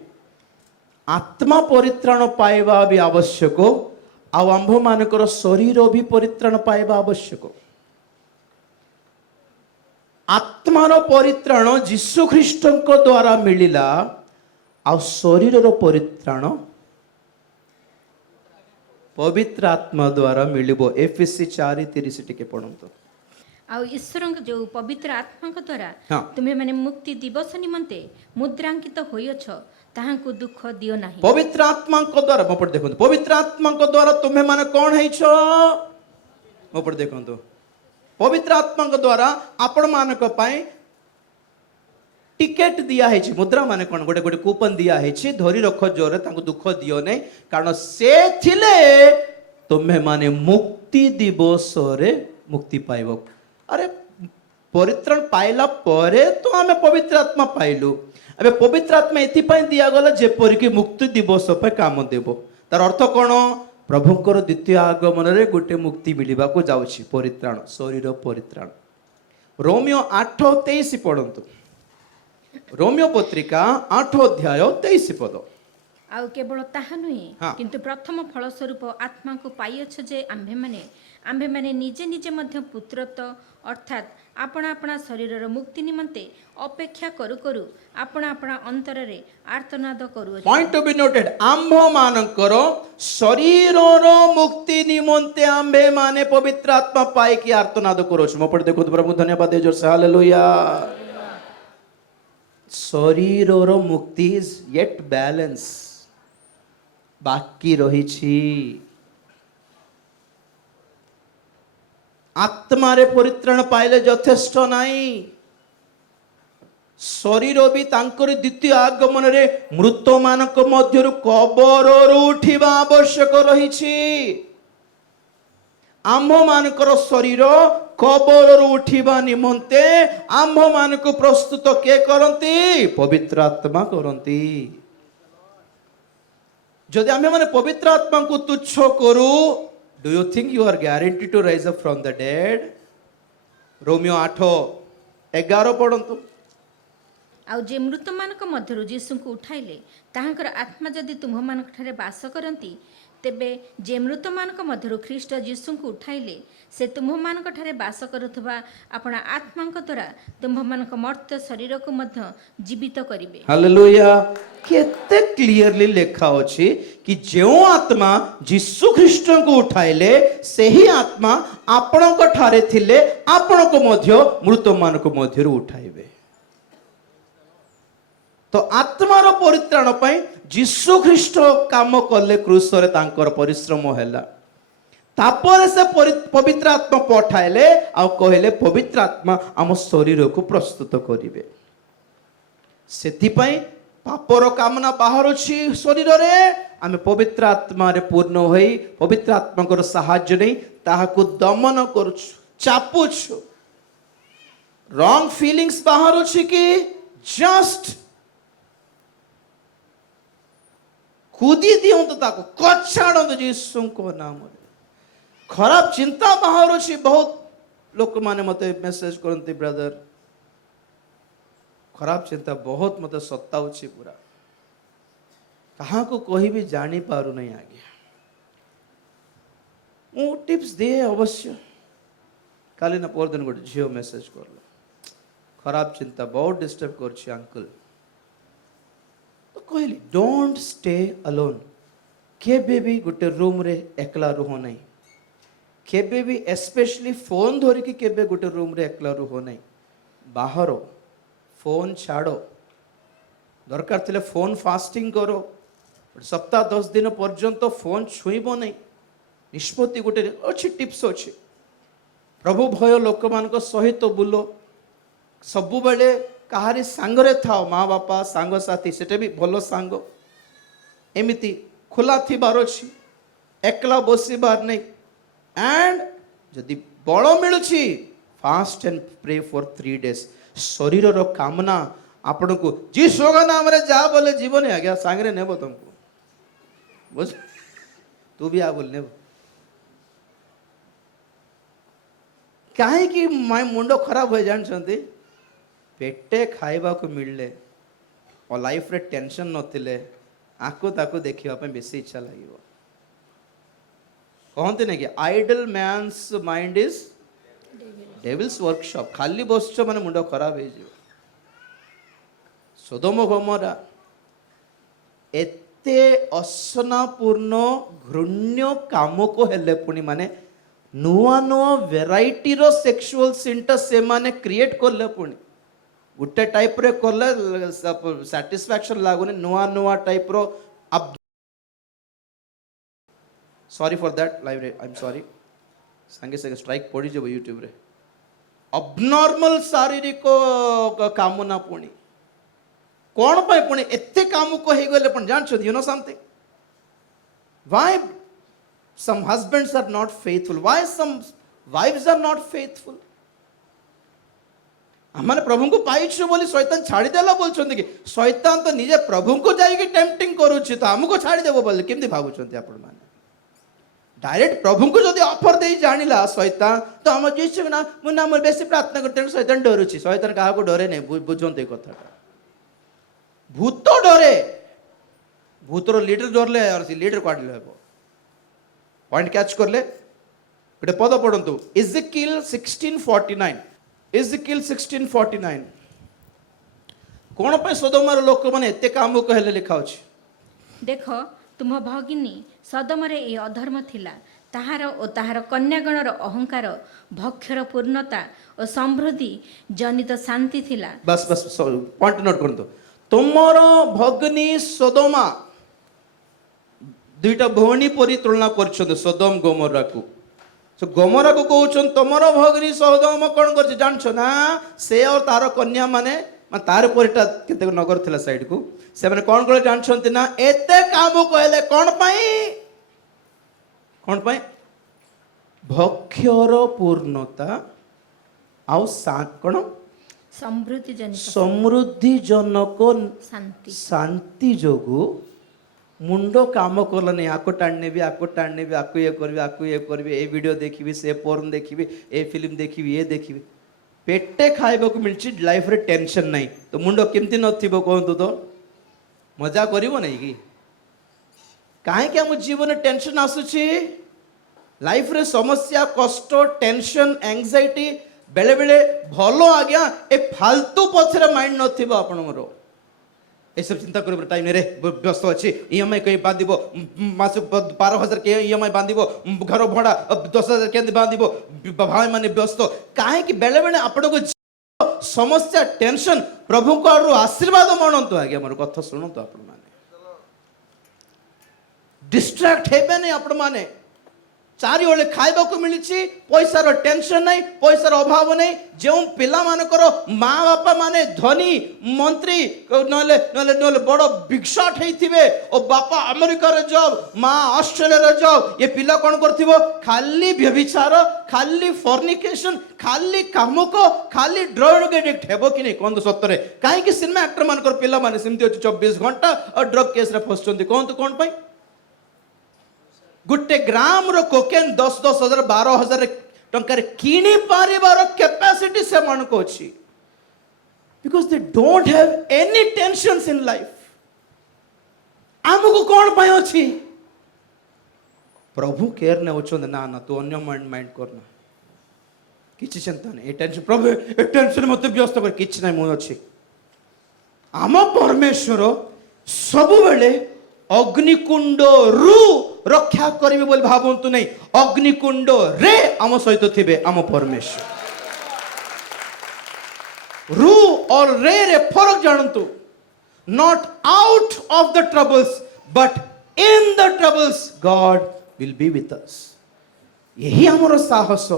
आत्मा परित्राण पाइबा भी आवश्यक आ आंभ मानकर शरीर भी परित्राण पाइबा आवश्यक आत्मार परित्राण जीशु ख्रीष्ट द्वारा मिलिला आ शरीर परित्राण पवित्र आत्मा द्वारा मिलिबो एफएससी 4:30 टिके पढंतो आउ ईश्वर जो पवित्र आत्मा द्वारा हाँ। तुम्हें माने मुक्ति दिवस निमंते मुद्रांकित होइछ ताहांको दुख दियो नाही पवित्र आत्मा द्वारा मोपट देखो पवित्र आत्मा द्वारा तुम्हें माने कौन है मोपट देखो पवित्र आत्मा द्वारा आपण मानक पाई टिकेट दिया है मुद्रा माने कौन गोटे गोटे कूपन दिया है धरी रख जोरे तांको दुख दियो नहीं कारण से थिले तुम्हें माने मुक्ति दिवस रे मुक्ति पाइबो अरे परित्राण पाइला परे तो आमे पवित्र आत्मा पाइलु अबे पवित्र आत्मा एथिपाई दिया गला जेपरि कि मुक्ति दिवस पे काम देबो तार अर्थ कोन प्रभुकर द्वितीय आगमन रे गोटे मुक्ति मिलिबा को जाउछि परित्राण शरीर परित्राण रोमियो 8:23 पढंतु रोमियो पत्रिका 8 अध्याय 23 पद आउ केवल ताहा नुहे हाँ। किंतु प्रथम फल स्वरूप आत्मा को पाइछ जे आम्भे माने निजे निजे मध्य पुत्रत्व अर्थात आपणा आपणा शरीर मुक्ति निमंते अपेक्षा करू करू आपणा आपणा अंतर रे आर्तनाद करू पॉइंट टू बी नोटेड आंभ मानकर शरीर मुक्ति निमंते आंभे माने पवित्र आत्मा पाई कि आर्तनाद करोछ मो पढ़ देखो प्रभु धन्यवाद दे जोर से हालेलुया शरीर मुक्ति इज येट बैलेंस बाकी रही छी आत्मा रे परित्राण पाइले यथेष्ट नहीं शरीर भी तांकर द्वितीय आगमन रे मृत मानक मध्यरु कबर उठिबा आवश्यक रही छी आम्भ मानकर शरीर कबर उठिबा निमंते आम्भ मानक प्रस्तुत के करंती पवित्र आत्मा करंती जदि आम्भे माने पवित्र आत्मा को तुच्छ करू do you think you are guarantee to rise up from the dead रोमियो 8:11 पढ़ंतु ଆଉ ଯେ ମୃତମାନଙ୍କ ମଧ୍ୟରୁ ଯୀଶୁଙ୍କୁ ଉଠାଇଲେ ତାହାଙ୍କର ଆତ୍ମା ଯଦି ତୁମ୍ଭମାନଙ୍କଠାରେ ବାସ କରନ୍ତି, ତେବେ ଯେ ମୃତମାନଙ୍କ ମଧ୍ୟରୁ ଖ୍ରୀଷ୍ଟ ଯୀଶୁଙ୍କୁ ଉଠାଇଲେ ସେ ତୁମ୍ଭମାନଙ୍କଠାରେ ବାସ କରୁଥିବା ଆପଣା ଆତ୍ମାଙ୍କ ଦ୍ୱାରା ତୁମ୍ଭମାନଙ୍କ ମର୍ତ୍ତ୍ୟ ଶରୀରକୁ ମଧ୍ୟ ଜୀବିତ କରିବେ। ହାଲେଲୁୟା। କେତେ କ୍ଲିୟରଲି ଲେଖା ଅଛି କି ଯେଉଁ ଆତ୍ମା ଯୀଶୁ ଖ୍ରୀଷ୍ଟଙ୍କୁ ଉଠାଇଲେ ସେହି ଆତ୍ମା ଆପଣଙ୍କ ଠାରେ ଥିଲେ ଆପଣଙ୍କୁ ମଧ୍ୟ ମୃତମାନଙ୍କ ମଧ୍ୟରୁ ଉଠାଇବେ। ତ ଆତ୍ମାର ପରିତ୍ରାଣ ପାଇଁ ଯୀଶୁ ଖ୍ରୀଷ୍ଟ କାମ କଲେ କ୍ରୁଶରେ, ତାଙ୍କର ପରିଶ୍ରମ ହେଲା। ତାପରେ ସେ ପବିତ୍ର ଆତ୍ମା ପଠାଇଲେ ଆଉ କହିଲେ ପବିତ୍ର ଆତ୍ମା ଆମ ଶରୀରକୁ ପ୍ରସ୍ତୁତ କରିବେ। ସେଥିପାଇଁ ପାପର କାମନା ବାହାରୁଛି ଶରୀରରେ, ଆମେ ପବିତ୍ର ଆତ୍ମାରେ ପୂର୍ଣ୍ଣ ହୋଇ ପବିତ୍ର ଆତ୍ମାଙ୍କର ସାହାଯ୍ୟ ନେଇ ତାହାକୁ ଦମନ କରୁଛୁ, ଚାପୁଛୁ। ରଙ୍ଗ ଫିଲିଂସ୍ ବାହାରୁଛି କି ଜଷ୍ଟ କୁଦି ଦିଅନ୍ତୁ, ତାକୁ କଚାଡ଼ନ୍ତୁ ଯୀଶୁଙ୍କ ନାମରେ। ଖରାପ ଚିନ୍ତା ବାହାରୁଛି, ବହୁତ ଲୋକମାନେ ମୋତେ ମେସେଜ କରନ୍ତି, ବ୍ରଦର ଖରାପ ଚିନ୍ତା ବହୁତ ମୋତେ ସତାଉଛି, ପୁରା କାହାକୁ କହିବି ଜାଣିପାରୁନାହିଁ ଆଜ୍ଞା। ମୁଁ ଟିପ୍ସ ଦିଏ ଅବଶ୍ୟ। କାଲି ନା ପରଦିନ ଗୋଟେ ଝିଅ ମେସେଜ କରଲା, ଖରାପ ଚିନ୍ତା ବହୁତ ଡିଷ୍ଟର୍ବ କରୁଛି ଅଙ୍କଲ। ତ କହିଲି ଡୋଣ୍ଟ ଷ୍ଟେ ଆଲୋନ୍। କେବେ ବି ଗୋଟେ ରୁମ୍ରେ ଏକଲା ରୁହ ନାହିଁ। କେବେ ବି ଏସ୍ପେଶଲି ଫୋନ୍ ଧରିକି କେବେ ଗୋଟେ ରୁମ୍ରେ ଏକଲା ରୁହ ନାହିଁ। ବାହାର ଫୋନ୍ ଛାଡ଼, ଦରକାର ଥିଲେ ଫୋନ୍ ଫାଷ୍ଟିଂ କର, ସପ୍ତାହ 10 ଦିନ ପର୍ଯ୍ୟନ୍ତ ଫୋନ୍ ଛୁଇଁବ ନାହିଁ। ନିଷ୍ପତ୍ତି ଗୋଟେ ଅଛି, ଟିପ୍ସ ଅଛି। ପ୍ରଭୁ ଭୟ ଲୋକମାନଙ୍କ ସହିତ ବୁଲ, ସବୁବେଳେ କାହାରି ସାଙ୍ଗରେ ଥାଅ, ମା ବାପା ସାଙ୍ଗସାଥି ସେଟା ବି ଭଲ ସାଙ୍ଗ, ଏମିତି ଖୋଲା ଥିବାର ଅଛି, ଏକଲା ବସିବାର ନାହିଁ। ଆଣ୍ଡ ଯଦି ବଳ ମିଳୁଛି ଫାଷ୍ଟ ଆଣ୍ଡ ପ୍ରେ ଫର୍ 3 days। ଶରୀରର କାମନା ଆପଣଙ୍କୁ ଯୀଶୁଙ୍କ ନାମରେ ଯା ବୋଲେ ଜୀବନି ଆଜ୍ଞା, ସାଙ୍ଗରେ ନେବ ତମକୁ, ବୁଝ ତୁ ବି ଆ ବୋଲି ନେବ। କାହିଁକି ମୁଣ୍ଡ ଖରାପ ହୁଏ ଜାଣିଛନ୍ତି? ପେଟେ ଖାଇବାକୁ ମିଳିଲେ ଓ ଲାଇଫରେ ଟେନସନ୍ ନଥିଲେ ଆକୁ ତାକୁ ଦେଖିବା ପାଇଁ ବେଶୀ ଇଚ୍ଛା ଲାଗିବ। କହନ୍ତି ନାଇଁ କି idle man's mind is devils workshop. ଖାଲି ବସୁଛ ମାନେ ମୁଣ୍ଡ ଖରାପ ହେଇଯିବ। ସୋଦମ ଗମୋରା ଏତେ ଅସନାପୂର୍ଣ୍ଣ ଘୃଣ୍ୟ କାମକୁ ହେଲେ ପୁଣି ମାନେ ନୂଆ ନୂଆ ଭେରାଇଟିର ସେକ୍ସୁଆଲ ସିନ୍ଟା ସେମାନେ କ୍ରିଏଟ୍ କଲେ, ପୁଣି ଗୋଟେ ଟାଇପ୍ରେ କଲେ ସାଟିସ୍ଫ୍ୟାକ୍ସନ୍ ଲାଗୁନି, ନୂଆ ନୂଆ ଟାଇପ୍ର। ସରି ଫର୍ ଦ୍ୟାଟ୍ ଲାଇଭ୍ରେ, ଆଇ ଏମ୍ ସରି, ସାଙ୍ଗେ ସାଙ୍ଗେ ଷ୍ଟ୍ରାଇକ୍ ପଡ଼ିଯିବ ୟୁଟ୍ୟୁବରେ। ଅବନର୍ମାଲ ଶାରୀରିକ କାମନା ପୁଣି କ'ଣ ପାଇଁ ପୁଣି ଏତେ କାମକୁ ହେଇଗଲେ ପୁଣି ଜାଣିଛନ୍ତି? You know something, why some husbands are not faithful, why some wives are not faithful? ଆମେ ପ୍ରଭୁଙ୍କୁ ପାଇଛୁ ବୋଲି ଶୈତାନ ଛାଡ଼ିଦେଲା ବୋଲୁଛନ୍ତି କି? ଶୈତାନ ତ ନିଜେ ପ୍ରଭୁଙ୍କୁ ଯାଇକି ଟେମ୍ପଟିଂ କରୁଛି, ତ ଆମକୁ ଛାଡ଼ିଦେବ ବୋଲି କେମିତି ଭାବୁଛନ୍ତି ଆପଣମାନେ? ଡାଇରେକ୍ଟ ପ୍ରଭୁଙ୍କୁ ଯଦି ଅଫର ଦେଇ ଜାଣିଲା ଶୈତାନ, ତ ଆମ ଯୀଶୁ ନା ମୁଁ ନା ମୋର ବେଶୀ ପ୍ରାର୍ଥନା କରୁଛି, ତେଣୁ ଶୈତାନ ଡରୁଛି। ଶୈତାନ କାହାକୁ ଡରେ ନାହିଁ, ବୁଝନ୍ତୁ ଏ କଥାଟା। ଭୂତ ଡରେ, ଭୂତର ଲିଡର ଡରିଲେ ଲିଡର କାଟିଲେ ହେବ। ପଏଣ୍ଟ କ୍ୟାଚ୍ କରଲେ? ଗୋଟେ ପଦ ପଢ଼ନ୍ତୁ, ଇଜିକିଲ୍ 16:49। ଇଜିକିଲ୍ 16:49। କ'ଣ ପାଇଁ ସୋଦୋମର ଲୋକମାନେ ଏତେ କାମକୁ ହେଲେ ଲେଖା ଅଛି? ଦେଖ, ତୁମ ଭଗିନୀ ସଦମରେ ଏ ଅଧର୍ମ ଥିଲା, ତାହାର ଓ ତାହାର କନ୍ୟାଗଣର ଅହଙ୍କାର, ଭକ୍ଷର ପୂର୍ଣ୍ଣତା ଓ ସମୃଦ୍ଧି ଜନିତ ଶାନ୍ତି ଥିଲା। ବାସ୍ ବାସ୍, ପଏଣ୍ଟ ନୋଟ୍ କରନ୍ତୁ। ତୁମର ଭଗିନୀ ସୋଦୋମା, ଦୁଇଟା ଭଉଣୀ ପରି ତୁଳନା କରିଛନ୍ତି ସୋଦମ ଗୋମରାକୁ। ଗୋମରାକୁ କହୁଛନ୍ତି ତମର ଭଗିନୀ ସୋଦମ କ'ଣ କରିଛି ଜାଣିଛ ନା? ସେ ଆଉ ତାର କନ୍ୟା ମାନେ ତାର ପରିଟା କେତେକ ନଗର ଥିଲା ସାଇଡକୁ, ସେମାନେ କ'ଣ କଲେ ଜାଣିଛନ୍ତି ନା? ଏତେ କାମ କହିଲେ କ'ଣ ପାଇଁ? କ'ଣ ପାଇଁ? ଭକ୍ଷର ପୂର୍ଣ୍ଣତା ଆଉ କ'ଣ ସମୃଦ୍ଧିଜନକ ଶାନ୍ତି ଯୋଗୁଁ ମୁଣ୍ଡ କାମ କଲାନି। ଆକୁ ଟାଣି ନେବି, ଆକୁ ଟାଣି ନେବି, ଆକୁ ଇଏ କରିବି, ଆକୁ ଇଏ କରିବି, ଏ ଭିଡ଼ିଓ ଦେଖିବି, ସେ ପର୍ନ ଦେଖିବି, ଏ ଫିଲ୍ମ ଦେଖିବି, ଇଏ ଦେଖିବି। पेटे खाइबा को मिलची लाइफ रे टेंशन नहीं तो मुंड केमती नथिबो कहंतु तो मजा करिवो नहीं कि काहे कि हम जीवन में टेंशन आसुची लाइफ रे समस्या कष्ट टेंशन एंजाइटी बेले बेले भलो आज्ञा ए फालतू पछरे माइंड नथिबो आपनरो ए सब चिंता कर टाइम रे व्यस्त अच्छी ईएमआई कहीं बांधिबो मास 12,000 के ईएमआई बांधिबो घर भड़ा 10,000 के बांधिबो भाई माने व्यस्त काहे कि बेले बेले आपण को समस्या टेंशन प्रभु को आशीर्वाद मानतु आगे मोर कथा सुनतु आपण माने डिस्ट्रैक्ट हेबे नहीं आपण माने चारि ओले खाइबा को मिलछि पैसार टेंशन नहीं पैसार अभाव नहीं जो पिला मानकर माँ बापा माने धनी मंत्री नले नले नले बड़ बिग शॉट हेथिबे ओ बापा अमेरिका रे जॉब माँ ऑस्ट्रेलिया रे जॉब ये पिला कोन करथिबो खाली व्यभिचार खाली फॉर्निकेशन खाली कामुक खाली ड्रग एडिक्ट हेबो कि नहीं कोन सत्तरे काहे कि सिनेमा एक्टर मानकर पिला माने सिमती अछि 24 घंटा और ड्रग केस रे फसचंती कोन तो कोन पई गोटे ग्राम रो कोकेन 10,000 12,000 टंका रे किनी पारिबार कैपेसिटी से मन को अछि because they don't have any tensions in life हमको कोन पय अछि प्रभु केयर ने होचों ना ना तू अन्य माइंड करना किछि चिंता नहीं ए टेंशन प्रभु ए टेंशन मते व्यस्त कर किछि नहीं मो अछि आम परमेश्वर सब बेले अग्निकुंड रु रक्षा करिवे बोल भाबंतु नहीं अग्निकुंड रे आम सहित थिबे आम परमेश्वर रु और रे फरक जानतु not out of the troubles but in the troubles God will be with us यही हमर साहस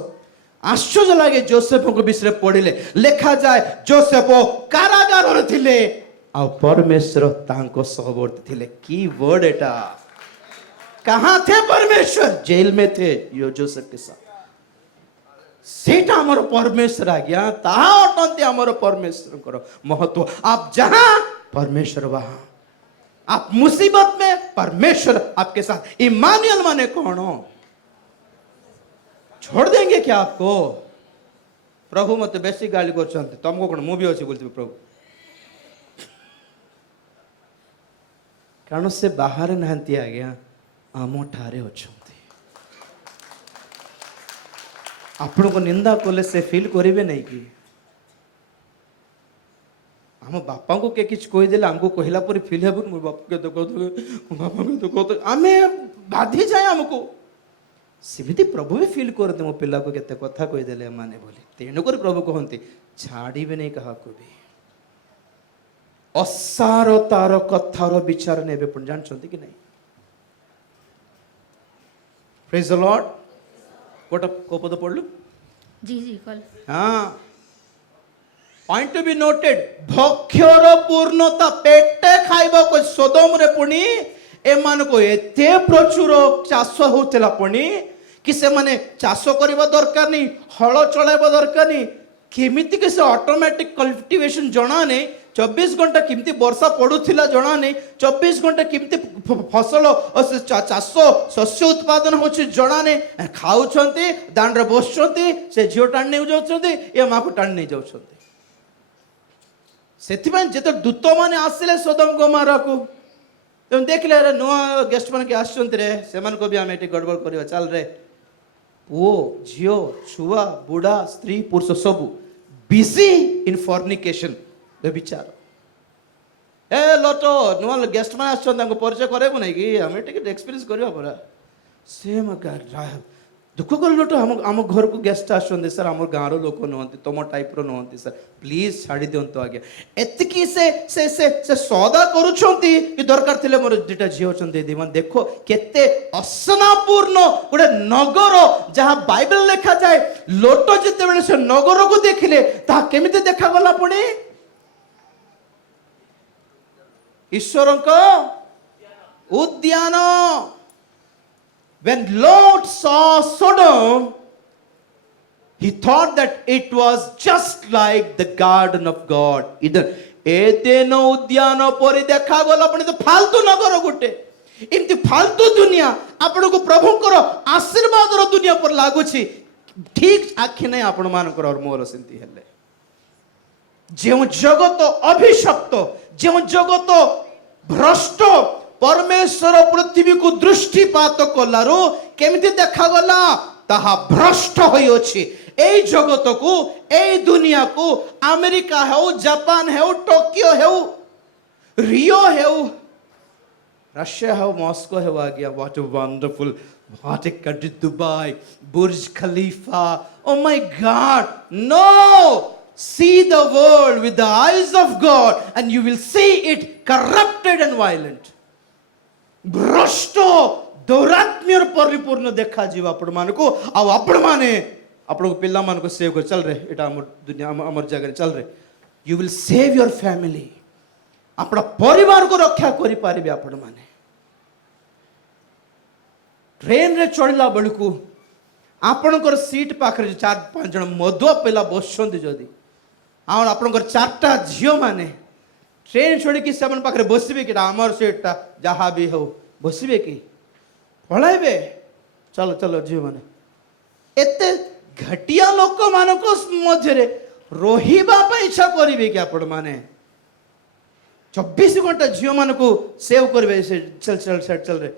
आश्चर्य लगे जोसेफ को विषय पढ़िले लेखा जाए जोसेफ कारागार रे थिले आ परमेश्वर तांको सहवर्ती थिले की वर्ड एटा कहां थे परमेश्वर जेल में थे यो जोसेफ के साथ सेटा हमर परमेश्वर आ गया ता अटंते हमर परमेश्वर करो महत्व आप जहां परमेश्वर वहां आप मुसीबत में परमेश्वर आपके साथ इमानुएल माने कौन हो छोड़ देंगे क्या आपको प्रभु मत बेसी गाली कर तुमको कौन मुझे अच्छी बोलते प्रभु कारण से बाहर नहांती आ गया आम ठारे अच्छे आपण को निंदा कले से फील करेंगे नहीं कि आम बापा को के किछ कही देले हमको कहला पर फील हेबो मो बाप के तो कहतो बापा के तो कहतो आमे बाधी जाए हमको सेमिति प्रभु भी फील करते मो पिला को केते कथा कही देले माने बोली तेनु कर प्रभु कहंती छाड़ीबे नहीं कहा को भी असार तार कथार विचार नेबे पण जानछंती कि नहीं प्रेज द लॉर्ड कोटा को पद पढ़लु जी जी कल हाँ पॉइंट टू बी नोटेड भक्षर पूर्णता पेटे खाइबा को सोदम रे पुणी एमान को एते प्रचुर चाष होतला पुणी कि से माने चाष करबा दरकार नहीं हल चलाइबा दरकार नहीं केमिति के से ऑटोमेटिक कल्टिवेशन जणा नहीं 24 घंटा किमती वर्षा पड़ुथिला जणा नहीं 24 घंटा किमती फसल चाष शस्य उत्पादन होछि जणा नहीं खाउछंती दांड रे बसछंती से झियो टाण नै जाउछंती ए मां को टाण नै जाउछंती सेथिबाई जेते दूत माने आसिले सदम गोमारा को तुम देखले रे नुआ गेस्ट मान के आछंती रे सेमान को भी हम एटी गड़बड़ करबा चल रे पुओ झियो छुआ बुढ़ा स्त्री पुरुष सब बिजी इन फॉर्निकेशन विचार ए लोटो नुआ गेस्ट मान आछंती परिचय करेबो नै कि हम एटी एक्सपीरियंस करबा परा सेम दुख कर लोटो आम घर को गेस्ट आसते सर आम गाँव लोक नुहति तुम टाइप नुहति सर प्लीज छाड़ी दिंतु आज्ञा एतिकी से सौदा करुछंती कि दरकार थिले मोर दुटा झी होचंती दी मन देखो केते असनापूर्ण गोटे नगर जहाँ बाइबल लिखा जाए लोटो जिते बेले से नगर को देखिले ता केमिति देखा गला पुणी ईश्वरंको उद्यान When Lot saw Sodom, he thought that it was just like the garden of God. Eden उद्यान पर देखा गला अपने तो फालतू नगर गोटे इमती फालतू दुनिया आपण को प्रभुकर आशीर्वाद दुनिया पर लागुछि ठीक आखि नहीं आपण मानकर और मोर सेंती हेले जो जगत अभिशप्त जो जगत भ्रष्ट परमेश्वर पृथ्वी को दृष्टिपात कलारू केमिति देखागला ताहा भ्रष्ट होई अछि। ए जगत को ए दुनिया को अमेरिका हेउ जापान हेउ टोकियो हेउ रियो हेउ रशिया हेउ मॉस्को हेउ आ गया what a wonderful what a country Dubai Burj Khalifa oh my God no see the world with the eyes of God and you will see it corrupted and violent भ्रष्ट दौरात्म्य परिपूर्ण देखा जीव आपण मानको आ आपण माने आपण को पिल्ला मान को सेव कर चल रे एटा हमर दुनिया हमर जगह चल रे you will save your family आपण परिवार को रक्षा करि पारिबे आपण माने ट्रेन रे चढ़ला बेलकू आपणकर सीट पाखरे 4-5 जन मधुआ पिला बसछन्ती जदी आउन आपणकर 4टा झियो माने ट्रेन छोड़ी कि सेवन पाखरे बसबे कि आमर सीटटा जहा भी हो बसबे कि पळाइबे चलो चलो झियो माने एते घटिया लोक मानको मध्य रे रोहिबा पे इच्छा करिवे कि आपण माने 24 घंटा झियो मानको सेव करबे से चल चल सेट चल रे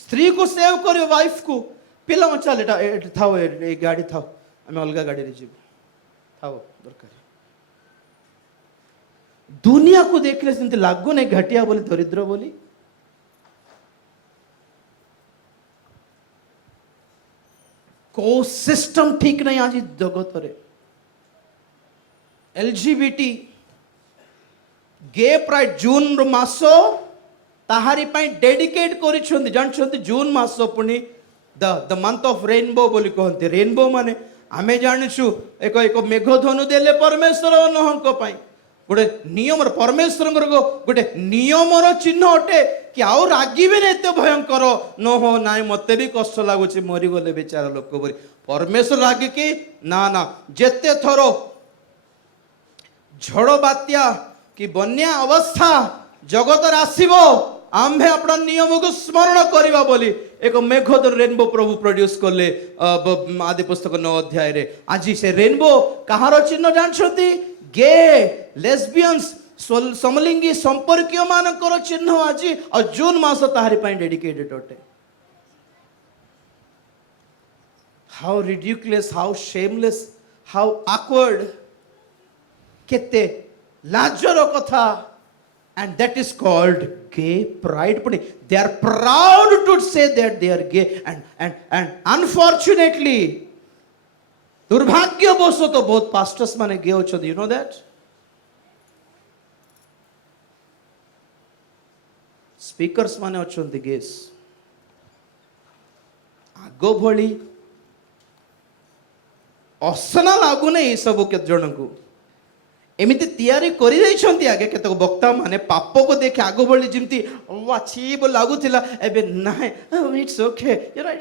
स्त्री को सेव करियो वाइफ को पिला चल एटा थाओ ए गाड़ी थाओ आमे अलगा गाड़ी रे जीव थाओ दरकार दुनिया को देखले सेंते लागो नै घटिया बोली दरिद्र बोली को सिस्टम ठीक नहीं आज जगत रे एलजीबीटी गे प्राइड जून रो मासो ताहारी पई डेडिकेट करिछन्ती जानछन्ती जून मासो पुनी द मंथ ऑफ रेनबो बोली कहन्ती रेनबो माने आमे जानिछु एक एक मेघधनु देले परमेश्वर अनहंक पई गोटे नियम परमेश्वर गोटे नियम चिन्ह अटे कि आउ रागिबे ने एते भयंकर न हो नाई मते भी कष्ट लागुच मरी गले बेचारा लोक बोली परमेश्वर रागे कि ना ना जेते थरो झड़ बात्या कि बन्या अवस्था जगत आसीबो आम्भे अपना नियम को स्मरण करवा बोली एक मेघधनु रेनबो प्रभु प्रोड्यूस करले आदि पुस्तक 9 अध्याय रे आज से रेनबो कहार चिन्ह जानछथि गे लेस्बियंस समलिंगी संपर्कीय मानकर चिन्ह आज और जून मास ताहारी पई डेडिकेटेड अटे how ridiculous how shameless how awkward केते लाजर कथा and that is called gay pride they are proud to say that they are gay and unfortunately दुर्भाग्यवश तो बहुत पास्टर्स माने गे होछन यू नो दैट स्पीकर्स माने होछन गेस आगो भली असना लागु नै सब के जन को एमिति तैयारी करि दैछन्ती आगे केतक वक्ता माने पाप को देखे आगो भली जिमती वाछीब लागुथिला एबे नाही इट्स ओके यू नो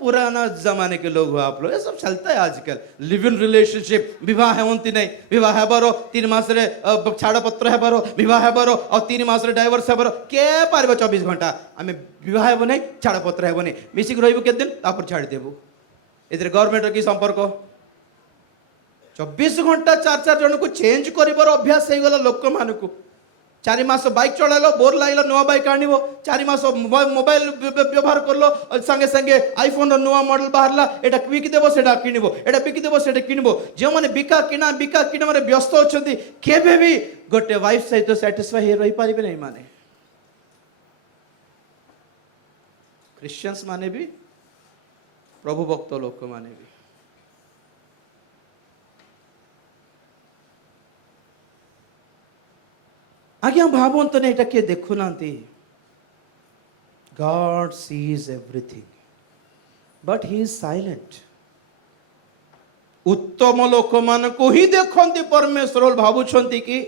पुराना जमाने के लोग हो आप लोग ये सब चलता है आजकल लिव इन रिलेशनशिप विवाह हेवंती नहीं विवाह हेबारो 3 मास रे छाड़ पत्र हेबारो विवाह हेबारो और 3 मास रे डाइवोर्स हेबारो के पारबो 24 घंटा आमे विवाह हेबो नहीं छाड़ पत्र हेबो नहीं मिसिक रहइबो के दिन तापर छाड़ देबो एतरे गवर्नमेंट की संपर्क 24 घंटा 4 जन को चेंज कर अभ्यास हो गला लोक मान को 4 मास बाइक चलाइल बोर लगे नुआ बाइक आण 4 मास मोबाइल व्यवहार करलो संगे संगे आईफोन नुआ मॉडल बाहरला एटा बिकिदेव सेटा किनिबो एटा बिकिदेव सेटा किनिबो जो माने बिका किना माने व्यस्त अछंती केबे भी गोटे वाइफ सहित सैटिस्फाई हे रही पारिबे नै माने क्रिश्चियंस माने भी प्रभु भक्त लोक माने भी आज्ञा भावंत ने एटा के देखु नांती God sees everything but he is silent उत्तम लोक मान को ही देखंती परमेश्वर भावुछंती कि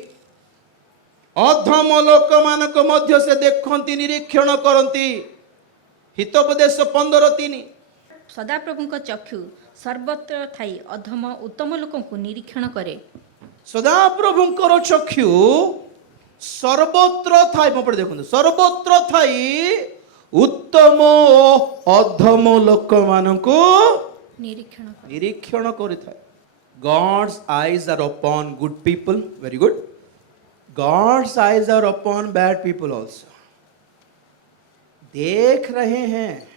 अधम लोक मान को मध्य से देखंती निरीक्षण करंती हितोपदेश 15:3 सदा प्रभु को चक्षु सर्वत्र थाई अधम उत्तम लोक को निरीक्षण करे सदा प्रभु को चक्षु सर्वत्र थाई पढ़े देखो सर्वत्र थाई उत्तम अधम लोक मान को निरीक्षण निरीक्षण करि थाए God's eyes are upon good people. Very good. God's eyes are upon bad people also. देख रहे हैं,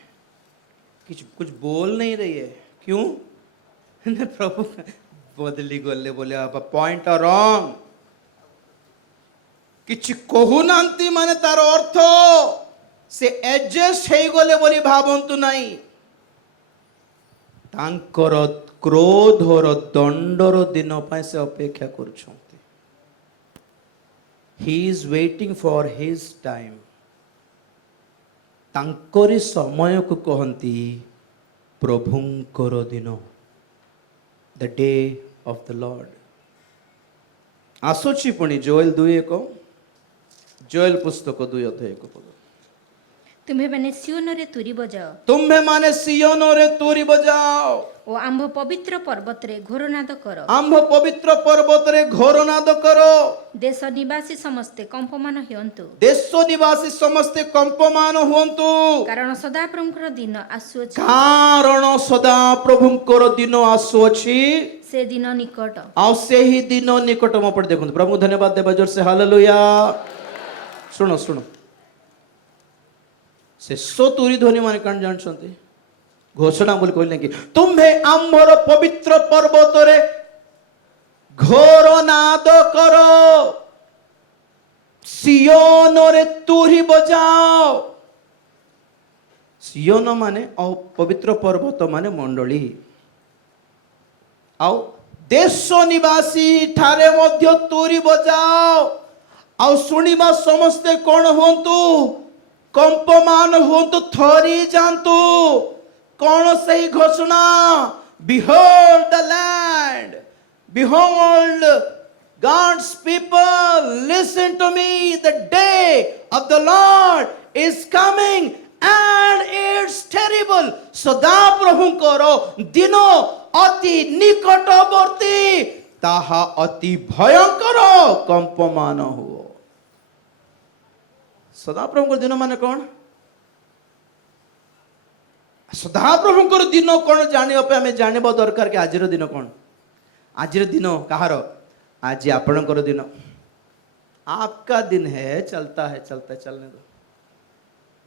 कुछ कुछ बोल नहीं रही है. क्यों? प्रभु बदली गले बोले आप पॉइंट आर रॉन्ग. କିଛି କହୁନାହାନ୍ତି ମାନେ ତାର ଅର୍ଥ ସେ ଏଡଜଷ୍ଟ ହେଇଗଲେ ବୋଲି ଭାବନ୍ତୁ ନାହିଁ. ତାଙ୍କର କ୍ରୋଧର ଦଣ୍ଡର ଦିନ ପାଇଁ ସେ ଅପେକ୍ଷା କରୁଛନ୍ତି. He is waiting for his time. ତାଙ୍କରି ସମୟକୁ କହନ୍ତି ପ୍ରଭୁଙ୍କର ଦିନ, the day of the Lord. ଆସୁଛି ପୁଣି ଜୋଏଲ 2:1, ଜୋଏଲ ପୁସ୍ତକ 2:1. ତୁମ୍ଭେମାନେ ସିଓନରେ ତୁରୀ ବଜାଅ ତୁମ୍ଭେ ମାନେ ସିୟୋନରେ ତୁରୀ ବଜାଅ ଓ ଆମ୍ଭ ପବିତ୍ର ପର୍ବତରେ ଘୋରନାଦ କର. ଆମ୍ଭ ପବିତ୍ର ପର୍ବତରେ ଘୋରନାଦ କର. ଦେଶ ନିବାସୀ ସମସ୍ତେ କମ୍ପମାନ ହୁଅନ୍ତୁ, ଦେଶ ନିବାସୀ ସମସ୍ତେ କମ୍ପମାନ ହୁଅନ୍ତୁ, କାରଣ ସଦାପ୍ରଭୁଙ୍କର ଦିନ ଆସୁଅଛି, କାରଣ ସଦା ପ୍ରଭୁଙ୍କର ଦିନ ଆସୁଅଛି, ସେ ଦିନ ନିକଟ. ଆଉ ସେହି ଦିନ ନିକଟ. ମୋ ପଟେ ଦେଖନ୍ତୁ, ପ୍ରଭୁ ଧନ୍ୟବାଦ ଦେବା ଜୋରସେ ହାଲେଲୁୟା. ଶୁଣ ଶୁଣ, ଶେଷ ତୁରୀ ଧ୍ୱନି ମାନେ କଣ ଜାଣିଛନ୍ତି? ଘୋଷଣା ବୋଲି କହିଲେ କି ତୁମ୍ଭେ ଆମ୍ଭର ପବିତ୍ର ପର୍ବତରେ ଘୋର ନାଦ କର, ସିୟୋନରେ ତୁରୀ ବଜାଅ. ସିୟୋନ ମାନେ ଆଉ ପବିତ୍ର ପର୍ବତ ମାନେ ମଣ୍ଡଳୀ, ଆଉ ଦେଶ ନିବାସୀ ଠାରେ ମଧ୍ୟ ତୁରୀ ବଜାଅ. ଆଉ ଶୁଣିବା ସମସ୍ତେ କଣ ହୁଅନ୍ତୁ? କମ୍ପମାନ ହୁଅନ୍ତୁ, ଥରି ଯାଆନ୍ତୁ. କଣ ସେହି ଘୋଷଣା? Behold the land, behold God's people, listen to me, the day of the Lord is coming and it's terrible. ସଦା ପ୍ରଭୁଙ୍କର ଦିନ ଅତି ନିକଟବର୍ତ୍ତୀ, ତାହା ଅତି ଭୟଙ୍କର, କମ୍ପମାନ ହୁଅ. ସଦାପ୍ରଭୁଙ୍କର ଦିନ ମାନେ କଣ? ସଦାପ୍ରଭୁଙ୍କର ଦିନ କଣ ଜାଣିବା ପାଇଁ ଆମେ ଜାଣିବା ଦରକାର କି ଆଜିର ଦିନ କଣ? ଆଜିର ଦିନ କାହାର? ଆଜି ଆପଣଙ୍କର ଦିନ. आपका दिन है, चलता है, चलता है, चलने दो.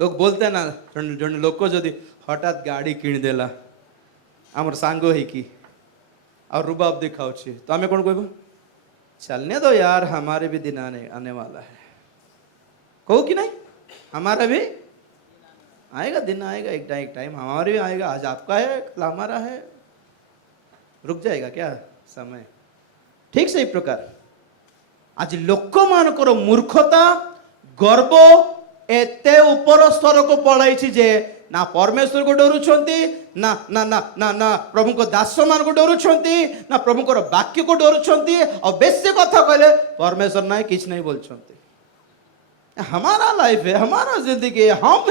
लोग बोलते हैं ना, जन लोग को यदि हठात गाड़ी किण देला आमर सांगो है कि और रुबाब दिखाउछी, तो हमें कौन कहबो? चलने दो यार, हमारे भी दिन आने वाला है. कहो कि नहीं, हमारा भी आएगा, दिन आएगा, एक टाइम हमारा भी आएगा. आज आपका है, कल हमारा है. रुक जाएगा क्या समय? ठीक से प्रकार आज लोक मानकर मूर्खता गर्व एते ऊपर स्तर को पड़ाई जे ना परमेश्वर को डरुछंती, ना ना ना ना ना प्रभु को दास मान को डरुछंती, ना प्रभु को वाक्य को डरुछंती. और बेसी कथा कहले परमेश्वर नहीं किछ नहीं बोलछंती. हमारा लाइफ है, हमारा जिंदगी है, हम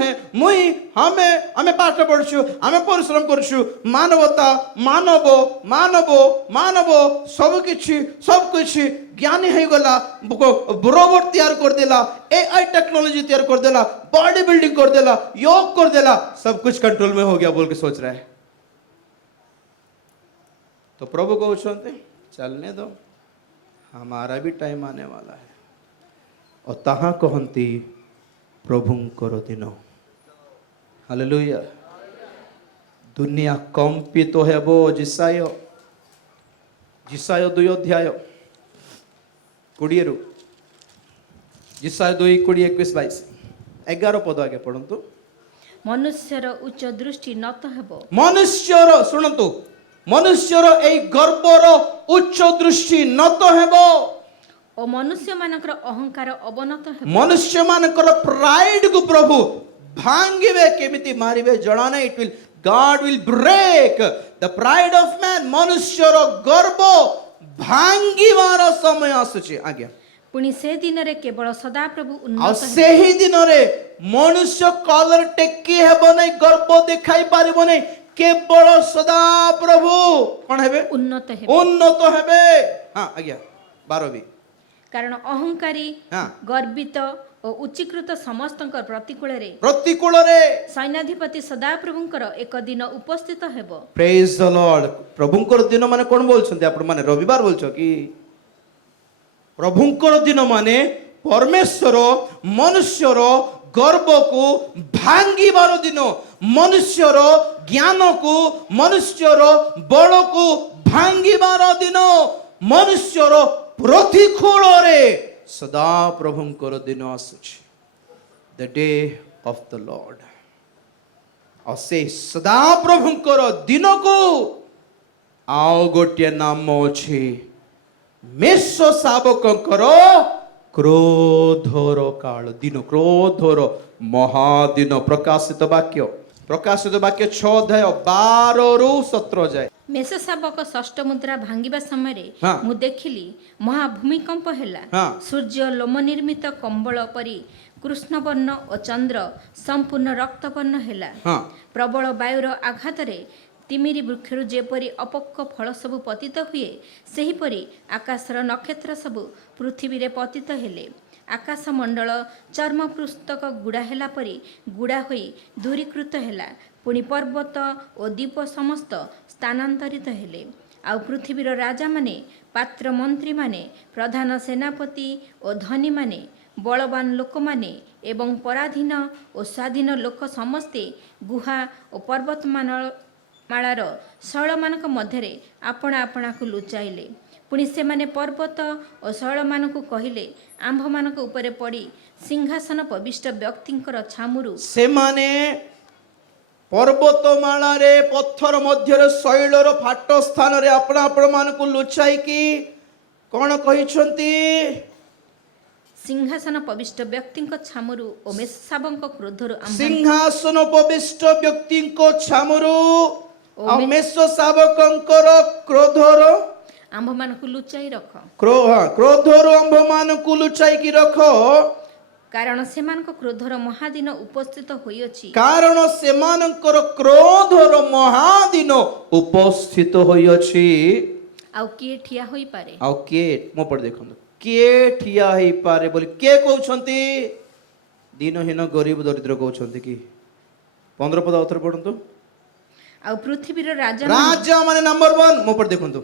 है मुई हमें हमें पाठ पढ़छु, हमें परिश्रम करछु. मानवता मानव मानव मानव सब किछि ज्ञानी है गला, रोबोट तैयार कर देला, एआई टेक्नोलॉजी तैयार कर देला, बॉडी बिल्डिंग कर देला, योग कर देला, सब कुछ कंट्रोल में हो गया बोल के सोच रहा है. तो प्रभु को चलने दो, हमारा भी टाइम आने वाला है. और ताहा कहती प्रभुंकर दिन. हालेलुया. दुनिया कंपित तो हेबो. जिसाय 2:20 जिसाय 2:20-21-22 11 पद आगे पढ़ंतु. ମନୁଷ୍ୟର ଉଚ୍ଚ ଦୃଷ୍ଟି নত ହେବ, मनुष्यर शुणतु, मनुष्यर ए गर्वर उच्च दृष्टि নত हेबो. ଓ ମନୁଷ୍ୟମାନଙ୍କର ଅହଙ୍କାର ଅବନତ ହେବ. मनुष्य मानकर प्राइड को प्रभु भांगिवे, केमिति मारिवे जणा नहीं. It will God will break the pride of man. मनुष्यर गर्व भांगिवार समय आसुची. आज्ञा ପୁଣି ସେ ଦିନରେ କେବଳ ସଦାପ୍ରଭୁ ଆଉ ଉନ୍ନତ ହେବେ, ସେହି ଦିନରେ ମନୁଷ୍ୟ କଲର ଟେକି ହେବ ନାହିଁ, ଗର୍ବ ଦେଖାଇ ପାରିବ ନାହିଁ. କେବଳ ସଦା ପ୍ରଭୁ କଣ ହେବେ? ଉନ୍ନତ ହେବେ. ଉନ୍ନତ ହେବେ. ହଁ ଆଜ୍ଞା 12 ବି. କାରଣ ଅହଙ୍କାରୀ, ହଁ ଗର୍ବିତ ଓ ଓ ଉଚ୍ଚୀକୃତ ସମସ୍ତଙ୍କ ପ୍ରତିକୂଳରେ ପ୍ରତିକୂଳରେ ସୈନ୍ୟାଧିପତି ସଦାପ୍ରଭୁଙ୍କର ଏକ ଦିନ ଉପସ୍ଥିତ ହେବ। ପ୍ରେଜ୍ ଦ ଲର୍ଡ। ପ୍ରଭୁଙ୍କର ଦିନ ମାନେ କଣ ବୋଲଛନ୍ତି ଆପଣ ମାନେ? ରବିବାର ବୋଲଛ କି? ପ୍ରଭୁଙ୍କର ଦିନ ମାନେ ପରମେଶ୍ୱର ମନୁଷ୍ୟର ଗର୍ବକୁ ଭାଙ୍ଗିବାର ଦିନ, ମନୁଷ୍ୟର ଜ୍ଞାନକୁ, ମନୁଷ୍ୟର ବଳକୁ ଭାଙ୍ଗିବାର ଦିନ, ମନୁଷ୍ୟର ପ୍ରତିକୂଳରେ ସଦା ପ୍ରଭୁଙ୍କର ଦିନ ଆସୁଛି। ଦ ଡେ ଅଫ ଦ ଲର୍ଡ। ଆଉ ସେ ସଦା ପ୍ରଭୁଙ୍କର ଦିନକୁ ଆଉ ଗୋଟିଏ ନାମ ଅଛି, ମେଷ ଶାବକଙ୍କର କ୍ରୋଧର କାଳ ଦିନ, କ୍ରୋଧର ମହାଦିନ। ପ୍ରକାଶିତ ବାକ୍ୟ 6:12-17 ଯାଏ। ମେଷ ଶାବକ ଷଷ୍ଠ ମୁଦ୍ରା ଭାଙ୍ଗିବା ସମୟରେ ହଁ। ମୁଁ ଦେଖିଲି ମହାଭୂମିକମ୍ପ ହେଲା। ହଁ। ସୂର୍ଯ୍ୟ ଲୋମ ନିର୍ମିତ କମ୍ବଳ ପରି କୃଷ୍ଣବର୍ଣ୍ଣ ଓ ଚନ୍ଦ୍ର ସମ୍ପୂର୍ଣ୍ଣ ରକ୍ତବର୍ଣ୍ଣ ହେଲା। ହଁ। ପ୍ରବଳ ବାୟୁର ଆଘାତରେ ତିମିରି ବୃକ୍ଷରୁ ଯେପରି ଅପକ୍ୱ ଫଳ ସବୁ ପତିତ ହୁଏ, ସେହିପରି ଆକାଶର ନକ୍ଷତ୍ର ସବୁ ପୃଥିବୀରେ ପତିତ ହେଲେ। ଆକାଶ ମଣ୍ଡଳ ଚର୍ମ ପୁସ୍ତକ ଗୁଡ଼ା ହେଲା ପରି ଗୁଡ଼ା ହୋଇ ଦୂରୀକୃତ ହେଲା। ପୁଣି ପର୍ବତ ଓ ଦ୍ୱୀପ ସମସ୍ତ ସ୍ଥାନାନ୍ତରିତ ହେଲେ। ଆଉ ପୃଥିବୀର ରାଜାମାନେ, ପାତ୍ର ମନ୍ତ୍ରୀମାନେ, ପ୍ରଧାନ ସେନାପତି ଓ ଧନୀମାନେ, ବଳବାନ ଲୋକମାନେ ଏବଂ ପରାଧୀନ ଓ ସ୍ୱାଧୀନ ଲୋକ ସମସ୍ତେ ଗୁହା ଓ ପର୍ବତମାଳାର ଶୈଳମାନଙ୍କ ମଧ୍ୟରେ ଆପଣା ଆପଣାକୁ ଲୁଚାଇଲେ। ପୁଣି ସେମାନେ ପର୍ବତ ଓ ଶୈଳମାନଙ୍କୁ କହିଲେ, ଆମ୍ଭମାନଙ୍କ ଉପରେ ପଡ଼ି ସିଂହାସନ ପ୍ରବିଷ୍ଟ ବ୍ୟକ୍ତିଙ୍କର ଛାମୁରୁ ସେମାନେ ପର୍ବତମାଳାରେ, ପଥର ମଧ୍ୟରେ, ଶୈଳର ଫାଟ ସ୍ଥାନରେ ଆପଣା ଆପଣମାନଙ୍କୁ ଲୁଚାଇକି କଣ କହିଛନ୍ତି? ସିଂହାସନ ପ୍ରବିଷ୍ଟ ବ୍ୟକ୍ତିଙ୍କ ଛାମୁରୁ ଓ ମେଷ ଶାବକଙ୍କ କ୍ରୋଧରୁ ସିଂହାସନ ପ୍ରବିଷ୍ଟ ବ୍ୟକ୍ତିଙ୍କ ଛାମୁରୁ ଓ ଆଉ ମେଷ ଶାବକଙ୍କର କ୍ରୋଧର ଆମ୍ଭମାନଙ୍କୁ ଲୁଚାଇ ରଖ। କ୍ରୋଧରୁ ଆମ୍ଭମାନଙ୍କୁ ଲୁଚାଇକି ରଖ, କାରଣ ସେମାନଙ୍କ କ୍ରୋଧର ମହାଦିନ ଉପସ୍ଥିତ ହୋଇଅଛି। କାରଣ ସେମାନଙ୍କର କ୍ରୋଧର ମହାଦିନ ଉପସ୍ଥିତ ହୋଇଅଛି। ଆଉ କିଏ ଠିଆ ହୋଇପାରେ? ଆଉ କିଏ, ମୋ ପଟେ ଦେଖନ୍ତୁ, କିଏ ଠିଆ ହେଇପାରେ ବୋଲି କିଏ କହୁଛନ୍ତି? ଦିନହୀନ ଗରିବ ଦରିଦ୍ର କହୁଛନ୍ତି କି? 15 ପଦ ଆଉଥରେ ପଢନ୍ତୁ। ଆଉ ପୃଥିବୀର ରାଜା ମାନେ ନମ୍ବର 1, ମୋ ପଟେ ଦେଖନ୍ତୁ,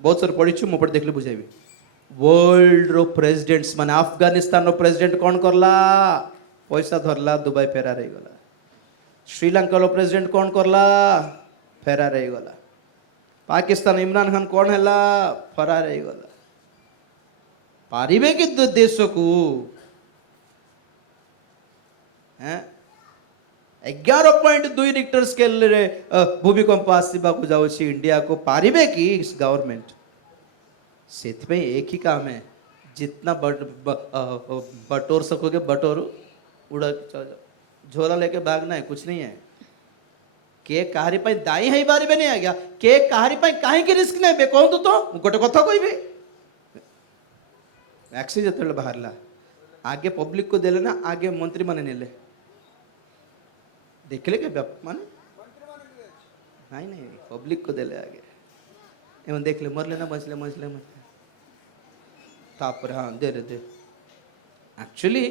ବହୁତ ସାର ପଢିଛୁ, ମୋ ପଟେ ଦେଖିଲେ ବୁଝାଇବି। वर्ल्ड रो प्रेसिडेंट्स माने अफगानिस्तान रो प्रेसिडेंट कौन करला? पैसा धरला, दुबई फेरार हो गला। श्रीलंका रो प्रेसिडेंट कौन करला? फेरार हो गला। पाकिस्तान इमरान खान कौन हैला? फरार हो गला। पारिबे कि देश को 11.2 रिक्टर स्केल रे भूमिकंप आसीबा को जाउछि इंडिया को, पारिबे कि गवर्नमेंट? सेथिपे एक ही काम है, जितना बटोर सकोगे बटोरो, उड़ा झोला लेके भागना है, कुछ नहीं है। के कहारी पाई दाई है बारी नहीं आ गया, के कहारी पाई काहे के रिस्क नहीं बे कहू तो गोटे कथा कहबी। वैक्सीन जतले बाहरला आगे पब्लिक को देले ना, आगे मंत्री माने नेले, देखले के माने नहीं नहीं पब्लिक को देले आगे, एवं देख ले मरले ना, बचले मचले मत तापर। हाँ दे दे दे एक्चुअली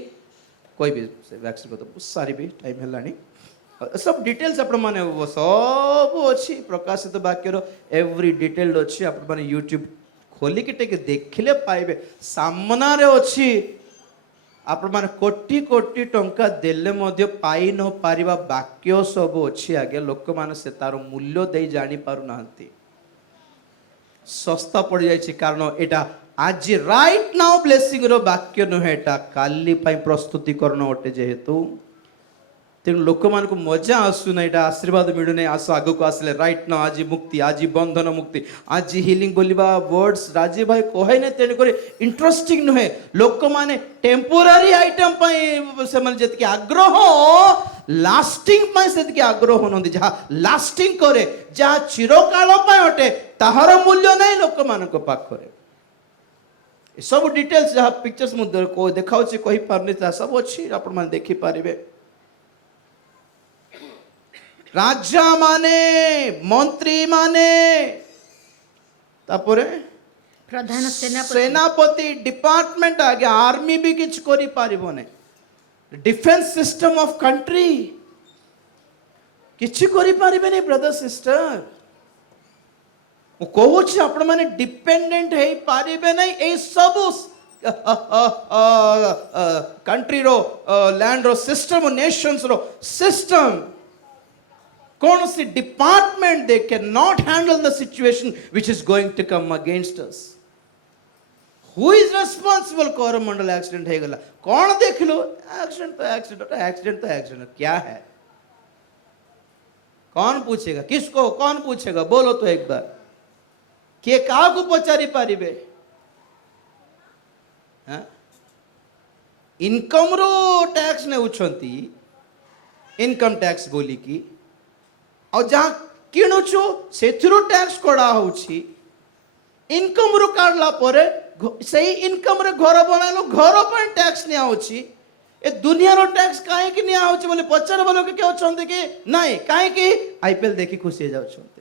कोई भी वैक्सीन तो सारी भी टाइम है सब डिटेल्स आपण माने सब अच्छी प्रकाशित वाक्यर एवरी डिटेल्ड अच्छी आपण माने यूट्यूब खोली के टेके देखले पाइबे, सामना रे अच्छी। आपण माने कोटी कोटी टंका देले मध्य पाई न पारिबा वाक्य सब अच्छी आगे, लोक माने से तार मूल्य दे जानी पारु नाहंती, सस्ता पड़ जाए। कारण एटा आज राइट नाउ ब्लेसिंग रो वाक्य नुहे, एटा काली पाई प्रस्तुतिकरण अटे जेहेतु, तेणु लोक मान को मजा आसुना, एटा आशीर्वाद मिलुने। आस आगु को आसले राइट नाउ आज मुक्ति, आज बंधन मुक्ति, आज हिलिंग बोलिबा वर्ड्स राजीव भाई कहे ने, तेणु करी इंटरेस्टिंग नुहे। लोक माने टेम्पोरारी आइटम पाई से माने जति आग्रह, लास्टिंग पाई सेति आग्रह नंदी, जहा लास्टिंग करे, जहा चिरकाल पाई अटे, ताहार मूल्य नहीं लोक मान को पाखरे। सब डिटेल्स जहाँ पिक्चर्स मुद्दे को देखाऊँ कही पारनी सब अच्छी, आपण माने देखि पारिबे। राजा माने, मंत्री माने, तापरे प्रधान सेनापति डिपार्टमेंट आगे आर्मी भी किछ करि पारिबो नै। डिफेन्स सिस्टम ऑफ कंट्री किछि करि पारिबे नै ब्रदर सिस्टर कहूँ आपण मैंने डिपेंडेंट है पारिबे नहीं ए सब कंट्री रो लैंड रो सिस्टम नेशंस रो सिस्टम कौन सी department they can not handle the situation which is going to come against us who is responsible Coromandel accident है गला कौन देख लो एक्सीडेंट तो एक्सीडेंट क्या है कौन पूछेगा किसको कौन पूछेगा बोलो तो एक बार किए क्या पचारि पारिबे इनकम रो टैक्स ने उछंती इनकम टैक्स बोली की और जहां किणुछु सेथिरो टैक्स कोड़ा होछि इनकम रो काढला परे सही इनकम रे घर बनालो घर पर टैक्स निया होछि ए दुनिया रो टैक्स काहे कि निया होछि बोले पचार बोलो के होछंती कि नहीं काहे कि आईपीएल देखि खुशी जाउ छंती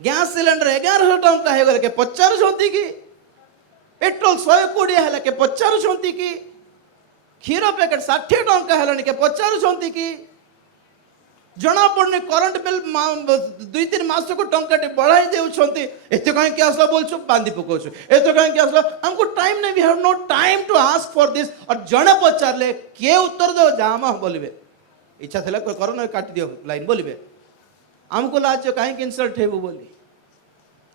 गैस सिलेंडर 1100 टंका हो गला के पचारुछंती कि पेट्रोल 120 है के पचारुछंती कि क्षीर पैकेट 60 टंका है के पचारुछंती कि जना पड़ने करंट बिल 2-3 मास को टंका बढ़ाई देउछंती एते कहीं के आसला बोलछु बांधी पकोछु एते कहीं के आसला हमको टाइम नहीं we have no time to ask for this और जने पचारले के उत्तर दो जामा बोलबे इच्छा थला करो काट दियो लाइन बोलबे आमको लाज कहीं इनसल्ट है वो बोली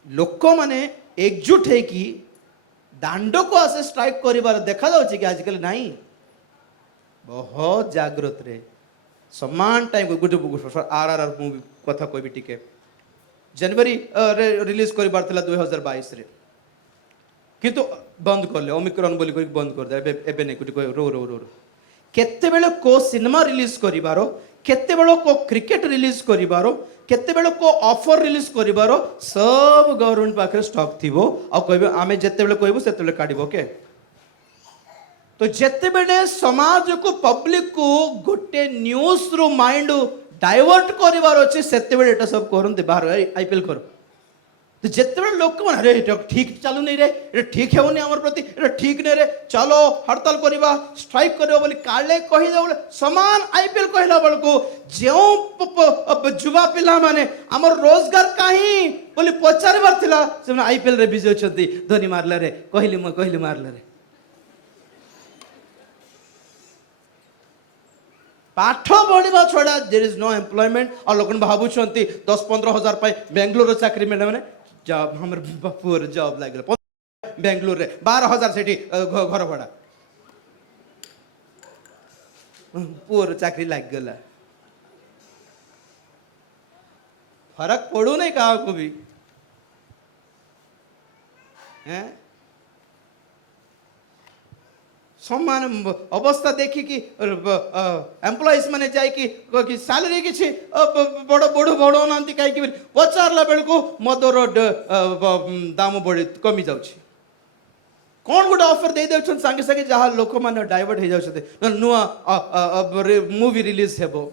लोक माने एकजुट है कि दांड को आसे स्ट्राइक करिबार देखा जाउछि कि आजकल नहीं बहुत जागृत रे समान टाइम गुड आरआरआर मूवी कथा कहबी टिके जनवरी रिलीज करिबार थला 2022 रे किंतु बंद करले ओमिक्रॉन बोली कोई बंद कर दे एबे नै कुटी रो रो रो केते बेले को सिनेमा रिलीज करिबारो केते बेलो को क्रिकेट रिलीज करिबारो केते बेलो को ऑफर रिलीज करिबारो सब गवर्नमेंट पाखरे स्टॉक थिबो आ कहबे आमे जेते बेले कहबो सेते बेले काढिबो के तो जेते बेले समाज को पब्लिक को गोटे न्यूज रो माइंड डाइवर्ट करिबार अछि सेते बेले एटा सब करनते बाहर आईपीएल करो तो जिते बड़े लोक मन अरे ठीक चलू नहीं रे ये ठीक है आम प्रति ये ठीक नहीं रे चलो हड़ताल करवा स्ट्राइक कर बोली काले कहीदे बोले समान आईपीएल कहला बेलू जो युवा पिला माने आमर रोजगार कहीं बोली पचार थिला से आईपीएल रे बिजी अछंती धोनी मारला रे कहली मारला रे पाठ पढ़ा छड़ा देयर इज नो एम्प्लॉयमेंट और लोक भावुंट 10-15 हजार बेंगलोर चाकरी मिले मैंने जॉब हमर पुअर जॉब लग बेंगलोर रे 12,000 सेठी घर भड़ा पुअर चाकरी लग गला फर्क पड़ू नहीं कहा को भी हैं सम्मान अवस्था देखी कि एम्प्लॉइज माने जाय कि सैलरी किछि बड़ बड़ नांती काई कि पचारला बेल को मदर दाम बड़ी कमी जाउछि कोन गुड ऑफर दे देउछन संगे संगे जहा लोक माने डाइवर्ट हे जाउछते नुआ मूवी रिलीज हेबो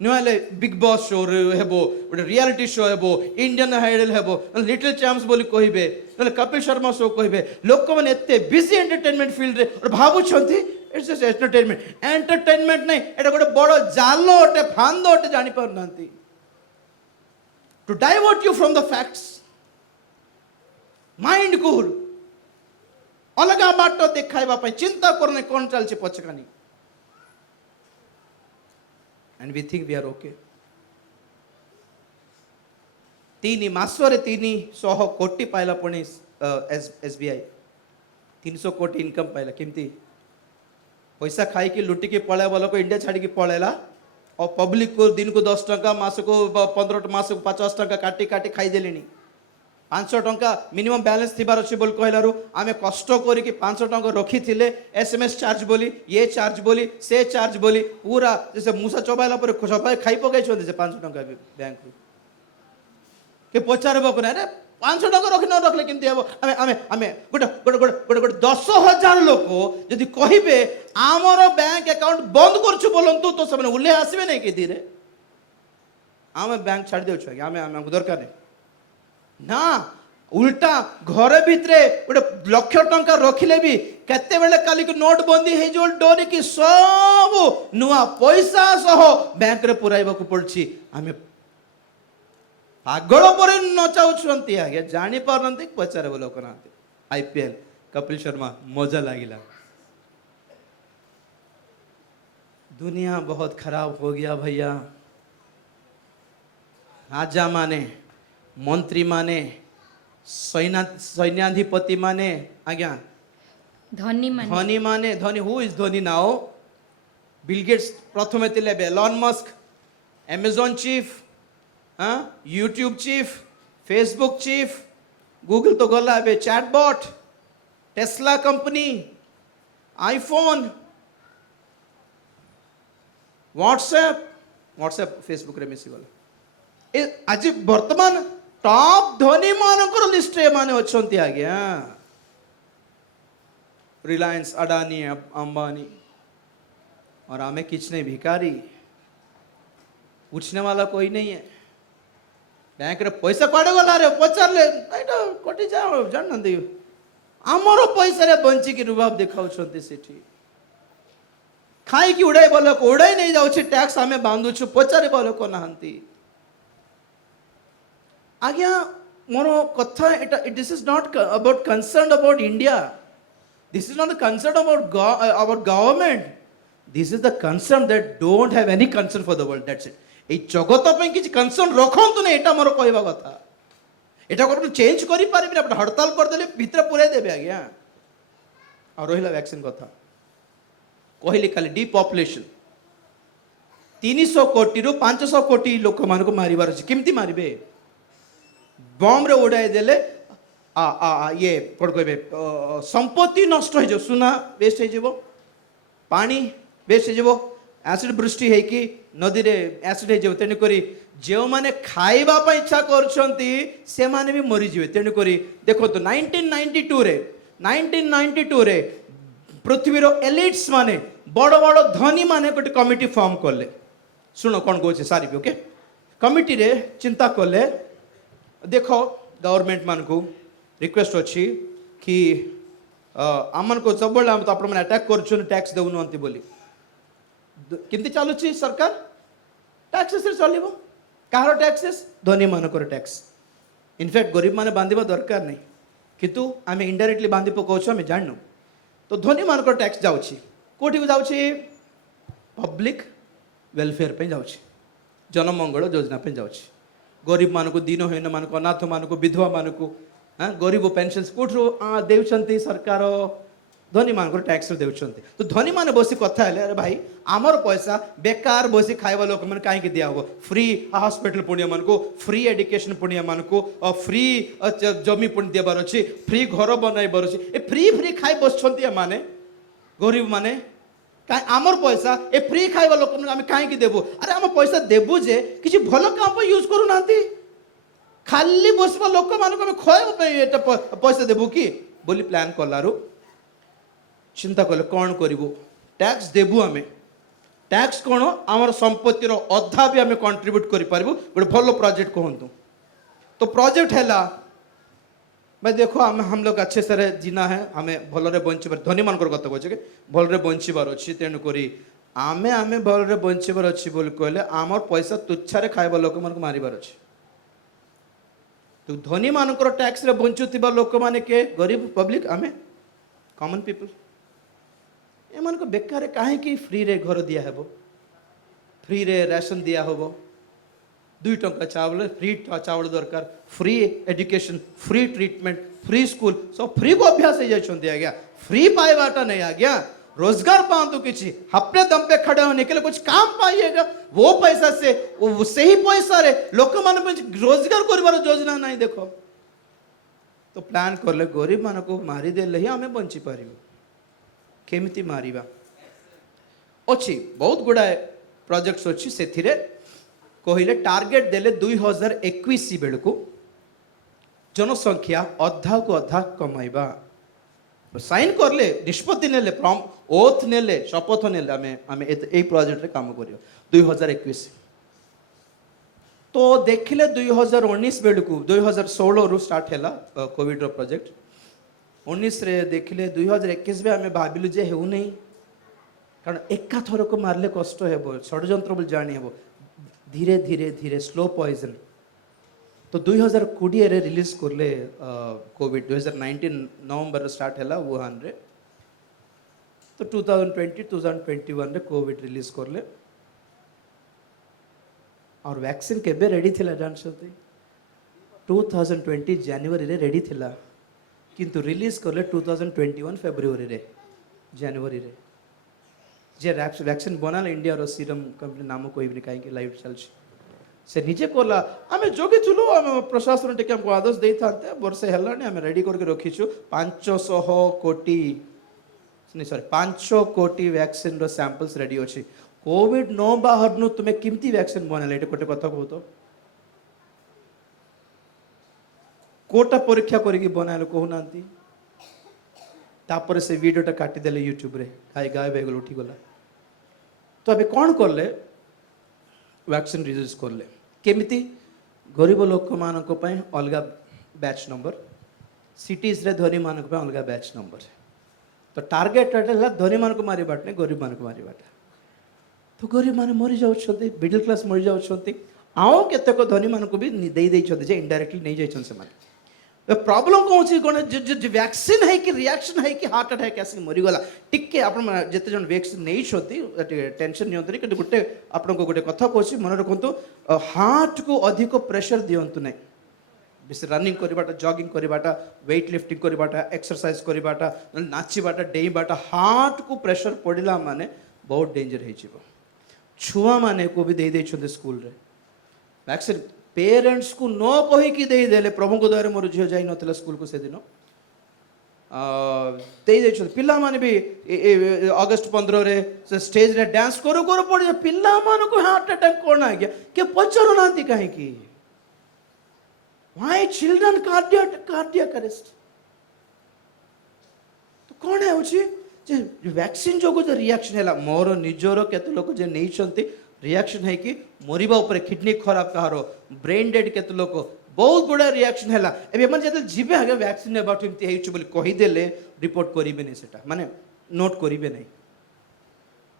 नुआले बिग बॉस शो हेबो गोटे रियलिटी शो हेबो इंडियन आइडल हेबो लिटिल चैम्प्स बोली कहिबे नले कपिल शर्मा शो कहिबे लोक माने एते बिजी एंटरटेनमेंट फील्ड रे और भाबुछंती इट्स जस्ट एंटरटेनमेंट नहीं एटा गोटे बड़ जालो ओटे फांदो ओटे जानि पर नांती to divert you from the facts mind को अलगा बाट देखाइबा पय चिंता करने कोन चलछि पछकानी and we think we are okay 3 मासरे 300 कोटी पाइला पुणी एसबीआई 300 कोटी इनकम पाइला केमती पैसा खाई कि लुटी के पळा वाला को इंडिया छाड़ी के पळेला और पब्लिक को दिन को 10 टका मास को 15 मास को 50 टका काटी काटी खाई देलेनी 500 टंका मिनिमम बैलेंस थिबार अछि बोल कहलारु आमे कष्ट करी कि 500 टंका रखी थिले एसएमएस चार्ज बोली ये चार्ज बोली से चार्ज बोली पूरा जैसे मुसा चबाइला पर सफाई खाई पकाई छथि जे 500 टंका बैंक के पचारबो को रे 500 टंका रखि न रखले किंतु हेबो आमे गोटे 10,000 लोक यदि कहिबे आमर बैंक अकाउंट बंद करछु बोलंतु तो सबने उल्ले आसीबे नै कि धीरे आमे बैंक छाड़ देउ छु आमे हमको दरकार नै ना उल्टा घर भितरे गोटे लक्ष टंका रखिले भी केते बेले काली को नोट बंदी हे जो डोरी की सब नुआ पैसा सह बैंक रे पुराइबा को पड़छि आमे पागल पर नचाउछंती आगे जानी पारनती पचारे बोलो करनती आईपीएल कपिल शर्मा मजा लागिला दुनिया बहुत खराब हो गया भैया राजा माने मंत्री माने सैन्याधिपति माने आज्ञा धनी माने धनी हु इज धनी नाउ बिल गेट्स प्रथमे थिले Elon Musk Amazon chief YouTube chief Facebook chief Google तो गला बे chatbot Tesla company iPhone WhatsApp Facebook रे मिसी वाला आज वर्तमान टॉप धनी मानकर लिस्ट माने अछंती आज्ञा रिलायंस अडानी अंबानी और आमे किछ नहीं भिखारी पूछने वाला कोई नहीं है बैंक रे पैसा काढे गला रे पचारले एटा कोटी जाओ जान नंदी हमरो पैसा रे बंची की रुबाब देखाउ छंती सेठी खाई की उड़ाई बोलो को उड़ाई नहीं जाउ छी टैक्स आमे बांधु छु पचारे बोलो को नहंती आज्ञा मोर कथा this is not about concern about India this is not the concern about government this is the concern that don't have any concern for the world that's it ए जगत पे किसी कंसर्न रखंतु नहीं एटा मोर कहबा कथा एटा को चेंज करि पारिबि ना हड़ताल कर देले भीतर पुराई देबे आज्ञा और रहिला वैक्सीन कथा कहली खाली डिपॉपुलेशन 300 कोटी रु 500 कोटी लोक मान को मारिबार अछि केमती मारिबे बम रे उड़ाई देले ये कोन कहबे संपत्ति नष्ट हो जो सुना वेस्ट हो जीवो पानी वेस्ट हो जीवो एसिड वृष्टि है कि नदी रे एसिड हो जीवो तेनु करी जो माने खाइबा पई इच्छा करछंती से माने भी मरि जीवे तेनु करी देखो तो 1992 रे पृथ्वी रो एलिट्स माने बड़ बड़ धनी माने गोटे कमिटी फॉर्म करले सुनो कौन कहছে सारी ओके कमिटी रे चिंता करले देखो गवर्नमेंट मान को रिक्वेस्ट अच्छी कि आमन को सब बड़ा तो आपण अटैक कर टैक्स देउनु अंती बोली किंती चालुची सरकार टैक्सेस रे चलिबो कारो टैक्सेस धनी मानकर टैक्स इनफैक्ट गरीब माने बांधिबा दरकार नहीं किंतु आमे इनडायरेक्टली बांधि पकाउछु आमे जाननु तो धनी मानकर टैक्स जाउची कोठी को जाउची पब्लिक वेलफेयर पे जाउची जनमंगल योजना पे जाउची गरीब मान को दीनहीन मान को अनाथ मान को विधवा मान को गरीब पेंशन कोठरो देउछंती सरकार धनी मान को टैक्स देउछंती तो धनी मान बसी कथा हेले अरे भाई आमर पैसा बेकार बसी खाइबा लोक मन काहे के दिया हो फ्री हॉस्पिटल पुण्य मान को फ्री एजुकेशन पुण्य मान को फ्री जमी पुण्य देबार अछि फ्री घर बनाइबार अछि ए फ्री खाइ बसछंती माने गरीब माने काहे आमर पैसा ए फ्री खाइबा लोक मन हम काहे के देबो अरे हम पैसा देबो जे किछि भलो काम पे यूज करू नांती खाली बसबा लोक मान को हम खयब पे एटा पैसा देबो की बोली प्लान कलारु चिंता कले कौन करिवो टैक्स देबु आमे टैक्स कोन आमर संपत्ति रो अधा भी आमे कंट्रीब्यूट करि पारबो गोटे भलो प्रोजेक्ट कहंतु तो प्रोजेक्ट हैला भाई देखो हम लोग अच्छे से जीना है हमें भलरे बंचीबार धनी मानकर कथा कहछे के भलरे बंचीबार अछि तेनु करी आमे आमे भलरे बंचीबार अछि बोल कहले आमर पैसा तुच्छारे खाइबा लोक मान को मारिबार अछि तो धनी मानकर टैक्स रे बंचुतिबा लोक माने के गरीब पब्लिक आमे कॉमन पीपल ए मान को बेकार काहे कि फ्री रे घर दिया हेबो फ्री रे राशन दिया होबो 2 टंका चावल फ्री चावल दरकार free education free treatment free school सब फ्री को अभ्यास हो जाए आज्ञा फ्री पाइबाटा नहीं आज्ञा रोजगार पातु किसी अपने दम पे खड़े होने के लिए कुछ काम पाइएगा वो पैसा से ही पैसा रे लोक मान रोजगार कर योजना नहीं देखो तो प्लान कर ले गरीब मान को मारी देले ही आमे बंची पारिबो केमिति मारिबा अछि बहुत गुडा प्रोजेक्ट्स अछि सेथिरे कहले टार्गेट देले 2021 बेलू जनसंख्या अधा को अधा कमाइबा साइन करले निष्पत्ति नेले फ्रॉम ओथ नेले शपथ नेले आमे ए प्रोजेक्ट रे काम करियो 2021 तो देखिले 2019 बेलू 2016 रु स्टार्ट है कोविड रो प्रोजेक्ट 19 रे देखिले 2021 में आम भाविलु जे हेउ नहीं कारण एका थर को मारले कष्ट हेबो षड्यंत्र बोल जानी हेबो धीरे धीरे धीरे स्लो पॉइजन तो 2020 रे रिलीज करले कोविड 2019 नवंबर स्टार्ट है वुहान रे तो 2020 2021 रे कोविड रिलीज करले और वैक्सीन केबे रेडी थिला जानछते 2020 जनवरी रे रेडी थिला किंतु रिलीज करले 2021 फेब्रुआरी रे जनवरी रे जे वैक्सीन बनाल इंडिया रो सीरम कंपनी नाम कोइबनी काहे कि लाइव चलछ से निजे कोला आमे जोगे चुलो आमे प्रशासन टिके हमको आदेश देई थाते वर्षे हलानी आमे रेडी करके रखिछु 500 कोटी नहीं सॉरी 500 कोटी वैक्सीन रो सैंपल्स रेडी अछि कोविड नो बाहर नु तुमे किमती वैक्सीन बनाले एटे कोटे कथा कहू तो कोटा परीक्षा करके बनाले कहू नांती तापर से वीडियोटा काटी देले यूट्यूब रे गाय गाय बेगल उठी गला तो अबे कौन करले वैक्सीन रिलीज करले केमिति गरीब लोक मानक पय अलगा बैच नंबर सिटीज रे धनी मानक पय अलगा बैच नंबर तो टार्गेट है धनी मानक मारी बाट नहीं गरीब मानक मारी बाट तो गरीब माने मरी जाउछथि मिडिल क्लास मरी जाउछथि आओ केतेक धनी मानक भी देई देई छथि जे इनडायरेक्टली नहीं जाइछन से माने प्रॉब्लम कौन सी कोन जे वैक्सीन है कि रिएक्शन है कि हार्ट अटैक ऐसे मरी गला टिके आपण जते जन वैक्सीन नहीं छथि टेंशन नियंत्रण कि गुटे आपण को गुटे कथा कहछि मन रखंतु हार्ट को अधिक प्रेशर दियंतु नहीं बेस रनिंग करबाटा जॉगिंग करबाटा वेट लिफ्टिंग करबाटा एक्सरसाइज करबाटा नाचीबाटा डेईबाटा हार्ट को प्रेशर पड़िला माने बहुत डेंजर है जीव छुआ माने को भी दे छथि स्कूल रे वैक्सीन पेरेंट्स को न कही कि दे देले प्रभु को द्वारा मोर झियो जाई नथिला स्कूल को से दिन दे छथि पिल्ला माने भी अगस्त 15 रे से स्टेज रे डांस करो करो पड़ पिल्ला मान को हार्ट अटैक कोन आ गया के पचरो नांती काहे की Why children cardiac arrest? तो कौन है उची जे वैक्सीन जो जो रिएक्शन हैला मोर निजरो केते लोक जे नहीं छंती रिएक्शन है कि मरिबा ऊपर किडनी खराब कहारो ब्रेन डेड केते लोक बहुत बड़ा रिएक्शन हैला एबे मन जेते जीवे आगे वैक्सीन अबाउट एमती हेछु बोली कहि देले रिपोर्ट करिबे नै सेटा माने नोट करिबे नै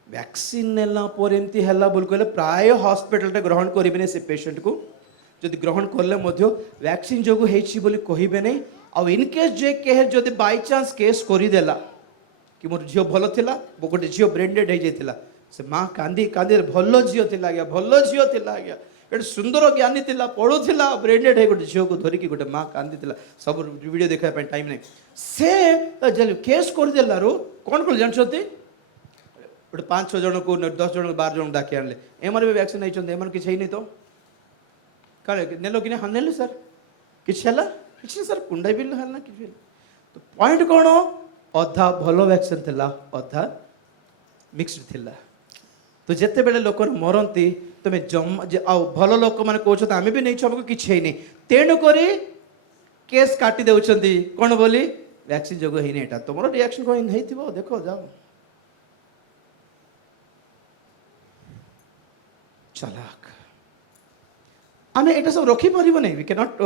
वैक्सीन नेला पर एमती हैला बोल कहले प्राय हॉस्पिटल रे ग्रहण करिबे नै से पेशेंट को जदि ग्रहण करले मध्य वैक्सीन जो हेछि बोली कहिबे नै आ इन केस जे कहे जदि बाय चांस केस करि देला कि मोर झियो भलो थिला गोटे झियो ब्रेन डेड हे जेतिला से मां कांदी कांदी भलो झियो थिला गया भलो झियो थिला गया एट सुंदर ज्ञानी थिला पढु थिला ब्रेन डेड हे गोटे झियो को धरि कि गोटे मां कांदी थिला सब वीडियो देखा पे टाइम नै से जल केस कर देला रो कोन कोन जान छथि गोटे 5-6 जन को 10 जन 12 जन डाके आनले एमर भी वैक्सीन नै छथि एमन किछ हे नै तो काले नेलो कि हम नेलु सर किछ हला किछ सर कुंडा बिल हला किछ तो पॉइंट कोन अधा भलो वैक्सीन थिला अधा मिक्स्ड थिला तो जेते बेले लोक मरंती तमे जम आ भलो लोक माने कहछत आमे भी नै छबको किछ हे नै तेनु करी केस काटी देउछंती कोन बोली वैक्सीन जगो हे नै एटा तमरो रिएक्शन को नै थिबो देखो जाओ चालाक आमे एटा सब रखी परिबो नै we can not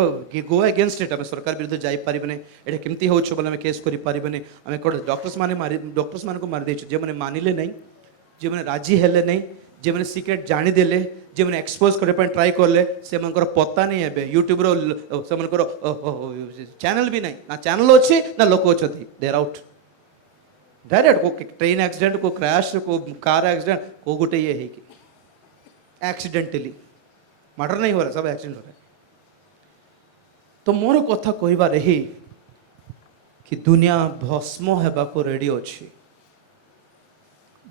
go against it आमे सरकार विरुद्ध जाई परिबो नै एटा केमती होछ बोले आमे केस करि परिबो नै आमे कोड डॉक्टर्स माने को मार देछ जे माने मानिले नै जे माने राजी हेले नै जे माने सीक्रेट जानि देले जे माने एक्सपोज करे पन ट्राई करले से मनकर पता नै हेबे यूट्यूब रो से मनकर चैनल भी नै ना चैनल अछि ना लोक अछथि दे आर आउट डायरेक्ट को ट्रेन एक्सीडेंट को क्रैश को कार एक्सीडेंट को गुटे ये है कि एक्सीडेंटली मर्डर नहीं हो रहा सब एक्सीडेंट हो रहा है तो मोर कथा कहवा रही कि दुनिया भस्म हेबा को रेडी अच्छी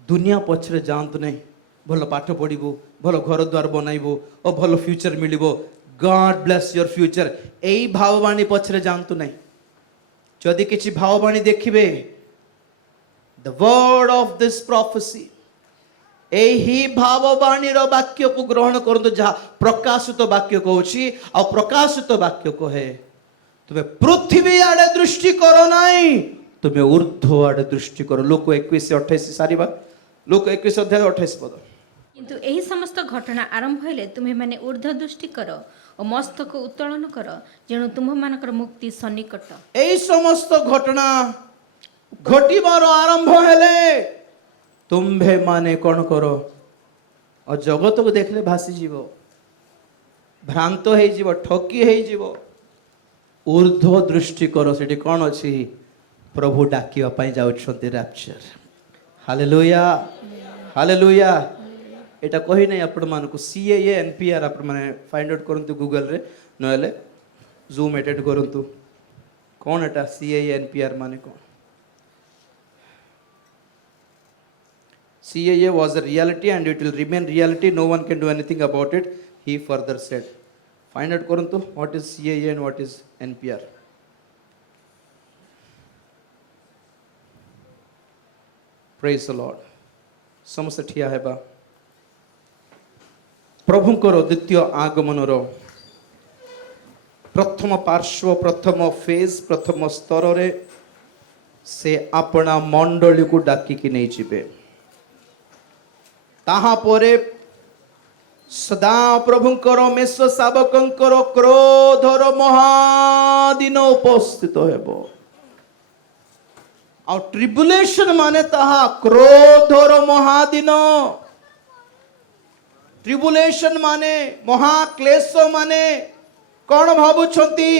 दुनिया पछरे जानतु नहीं भल पाठ पढ़ू भल घर द्वार बनइबो और भल फ्यूचर मिलिबो गॉड ब्लेस योर फ्यूचर एई भाववाणी पछरे जानतु नहीं जदि किछि भाववाणी देखिबे the word of this prophecy एही भाववाणी रो वाक्य को ग्रहण करंतु जहा प्रकाशित वाक्य कहूछि आ प्रकाशित वाक्य कहे तुम्हें पृथ्वी आड़े दृष्टि करो नहीं तुम्हें ऊर्ध्व आड़े दृष्टि करो लोक 21-28 सारिबा लोक 21 अध्याय 28 पद କିନ୍ତୁ ଏହି ସମସ୍ତ ଘଟଣା ଆରମ୍ଭ ହେଲେ ତୁମେମାନେ ଊର୍ଦ୍ଧ୍ୱ ଦୃଷ୍ଟି କର ଓ ମସ୍ତକ ଉତ୍ତୋଳନ କର, ଯେଣୁ ତୁମ୍ଭମାନଙ୍କର ମୁକ୍ତି ସନ୍ନିକଟ। এই সমস্ত ঘটনা ঘটিবার আরম্ভ হেলে তুম্ভে মানে কোন কর আর জগতକୁ ଦେଖିଲେ ଭାସିଯିବ, ଭ୍ରାନ୍ତ ହେଇଯିବ, ଠକି ହେଇଯିବ। ଊର୍ଦ୍ଧ୍ୱ ଦୃଷ୍ଟି କର, ସେଠି କ'ଣ ଅଛି? ପ୍ରଭୁ ଡାକିବା ପାଇଁ ଯାଉଛନ୍ତି ରାପ୍ଚର। Hallelujah, hallelujah. এটা কହି নাই ଆପଣମାନଙ୍କୁ CAA NPR ଆପଣମାନେ ଫାଇଣ୍ଡ ଆଉଟ୍ କରନ୍ତୁ ଗୁଗଲରେ, ନହେଲେ ଜୁମ୍ ଆଟେଣ୍ଡ କରନ୍ତୁ। କ'ଣ ଏଟା CAA NPR ମାନେ କ'ଣ? CAA was a reality and it will remain reality. No one can do anything about it, he further said. Find out କରନ୍ତୁ what is CAA and what is NPR. Praise the Lord. ସମସ୍ତେ ଠିଆ ହେବା। ପ୍ରଭୁଙ୍କର ଦ୍ୱିତୀୟ ଆଗମନର ପ୍ରଥମ ପାର୍ଶ୍ୱ, ପ୍ରଥମ ଫେଜ୍, ପ୍ରଥମ ସ୍ତରରେ ସେ ଆପଣା ମଣ୍ଡଳୀକୁ ଡାକିକି ନେଇଯିବେ। ତାହାପରେ ସଦା ପ୍ରଭୁଙ୍କର ମେଷ ଶାବକଙ୍କର କ୍ରୋଧର ମହାଦିନ ଉପସ୍ଥିତ ହେବ। ଆଉ ଟ୍ରିବୁଲେସନ ମାନେ ତାହା କ୍ରୋଧର ମହାଦିନ। ଟ୍ରିବୁଲେସନ ମାନେ ମହାକ୍ଲେଶ ମାନେ କ'ଣ ଭାବୁଛନ୍ତି?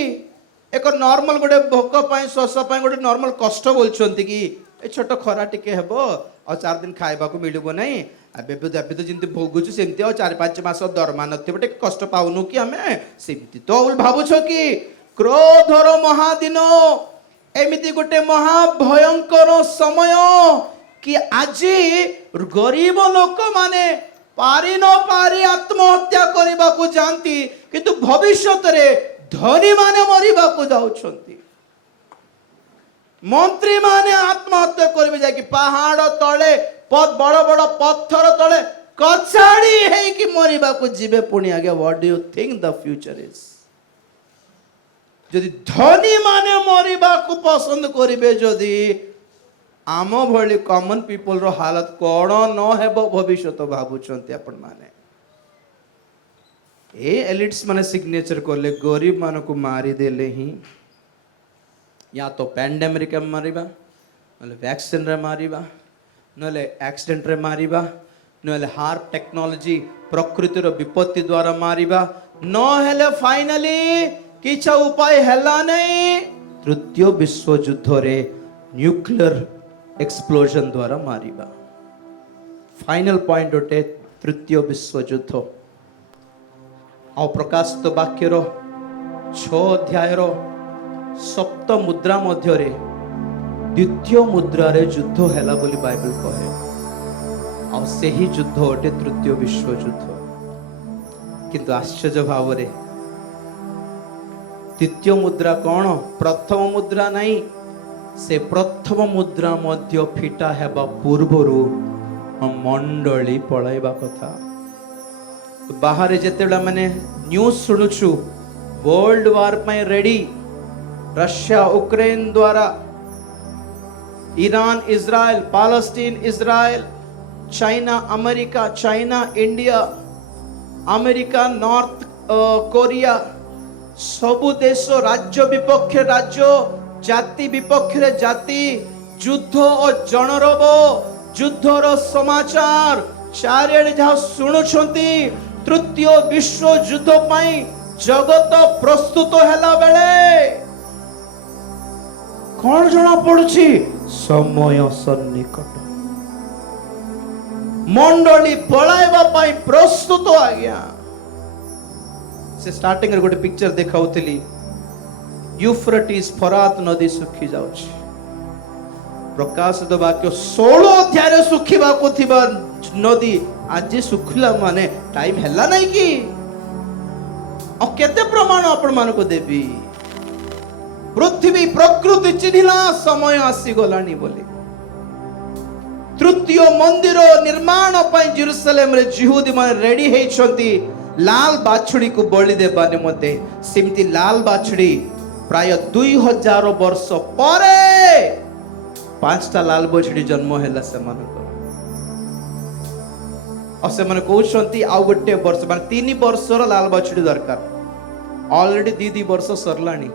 ଏକ ନର୍ମାଲ ଗୋଟେ ଭୋକ ପାଇଁ, ଶୋଷ ପାଇଁ ଗୋଟେ ନର୍ମାଲ କଷ୍ଟ ବୋଲୁଛନ୍ତି କି ଏ ଛୋଟ ଖରା ଟିକେ ହେବ ଆଉ 4 ଦିନ ଖାଇବାକୁ ମିଳିବ ନାହିଁ, ଏବେ ତ ଯେମିତି ଭୋଗୁଛୁ ସେମିତି ଆଉ 4-5 ମାସ ଦରମା ନଥିବ, ଟିକେ କଷ୍ଟ ପାଉନୁ କି ଆମେ, ସେମିତି ତ ଭାବୁଛ କି? କ୍ରୋଧର ମହାଦିନ ଏମିତି ଗୋଟେ ମହାଭୟଙ୍କର ସମୟ କି ଆଜି ଗରିବ ଲୋକମାନେ ପାରି ନ ପାରି ଆତ୍ମହତ୍ୟା କରିବାକୁ ଯାଆନ୍ତି, କିନ୍ତୁ ଭବିଷ୍ୟତରେ ଧନୀ ମାନେ ମରିବାକୁ ଯାଉଛନ୍ତି। ମନ୍ତ୍ରୀ ମାନେ ଆତ୍ମହତ୍ୟା କରିବେ ଯାଇକି ପାହାଡ଼ ତଳେ, ବଡ଼ ବଡ଼ ପଥର ତଳେ କଚାଡ଼ି ହେଇକି ମରିବାକୁ ଯିବେ ପୁଣି। ଆଜ୍ଞା, what do you think the future is? ଯଦି ଧନୀ ମାନେ ମରିବାକୁ ପସନ୍ଦ କରିବେ, ଯଦି ଆମ ଭଳି କମନ ପିପଲର ହାଲତ କ'ଣ ନ ହେବ ଭବିଷ୍ୟତ ଭାବୁଛନ୍ତି ଆପଣମାନେ? ଏ ଏଲିଟ୍ସ ମାନେ ସିଗ୍ନେଚର କଲେ ଗରିବ ମାନଙ୍କୁ ମାରିଦେଲେ ହିଁ या तो पैंडेमिक मारिबा, नले वैक्सीन रे मारिबा, नले एक्सीडेंट रे मारिबा, नले हार्प टेक्नोलॉजी प्रकृतिर विपत्ति द्वारा मारिबा, न हेले फाइनली किछा उपाय हैला नहीं तृतीय विश्व युद्ध रे न्यूक्लियर एक्सप्लोजन द्वारा मारिबा। फाइनल पॉइंट होते तृतीय विश्व युद्ध। आ प्रकाशित वाक्यर 6 अध्याय 7 मुद्रा मध्य द्वितीय मुद्रा रे युद्ध हैला बोली बाइबल कहे। आ सेही युद्ध अटे तृतीय विश्व युद्ध। किंतु आश्चर्य भाव रे द्वितीय मुद्रा कौन? प्रथम मुद्रा नहीं, से प्रथम मुद्रा मध्य फिटा हेबा पूर्वरु मंडली पळाइबा कथा। तो बाहर जेते माने न्यूज सुनुछु वर्ल्ड वार में रेडी, रशिया यूक्रेन द्वारा, Iran Israel, Palestine Israel, China America, China India, America North Korea, सबु देश राज्य विपक्ष राज्य, जाति विपक्ष जाति, युद्ध और जनरब युद्धर समाचार चारिआडे जहाँ शुणुछंती। तृतीय विश्व युद्ध पाई जगत प्रस्तुत हैला बेले कौन जना पड़ुछि? समय सन्निकट, मंडली पळाइबा पाई प्रस्तुत। आज्ञा से स्टार्टिंग रे गोटे पिक्चर देखाउतली, यूफ्रेटिस फरात नदी सुखी जाउछि। प्रकाशित वाक्य 16 अध्याय सुखिबा को थिबा नदी आज सुखला माने टाइम हैला नहीं कि? और केते प्रमाण आपण मान को देबी? पृथ्वी प्रकृति चिन्हिला समय आसी गलानी बोली। तृतीय मंदिर निर्माण पाई जेरूसलेम रे यहूदी माने रेडी हेछंती लाल बाछड़ी को बलि देबा निमते। सिमती लाल बाछड़ी प्राय 2000 वर्ष परे 5टा लाल बाछड़ी जन्म हैला से मानको। और से माने कहउछंती आ गोटे वर्ष माने 3 वर्षर लाल बाछड़ी दरकार ऑलरेडी 2 वर्ष सरलानी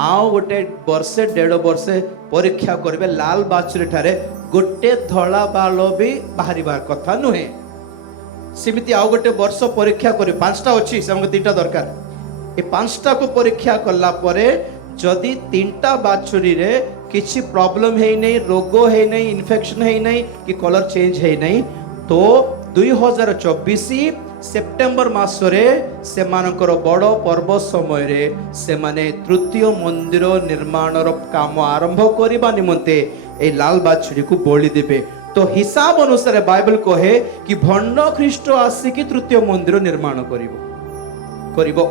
आउ गोटे वर्षे 1.5 वर्षे परीक्षा करबे लाल बाछड़ी ठारे गोटे धला बाल भी बाहरी बाहर कथा नुहे सेमिति आउ गोटे वर्ष परीक्षा कर 5टा अच्छी से 3टा दरकार ए 5टा को परीक्षा करला परे जदि 3टा बाछुरी रे किछि प्रॉब्लम है नहीं रोग है नहीं इन्फेक्शन है नहीं कि कलर चेंज है नहीं तो 2024 सेप्टेम्बर मासरे से मानकर बड़ पर्व समय रे से माने तृतीय मंदिर निर्माण काम आरंभ करबा निमंते ए लाल बाछुरी को बलि देबे तो हिसाब अनुसार बाइबल कहे कि भंड ख्रीष्ट आसिकी तृतीय मंदिर निर्माण करिवो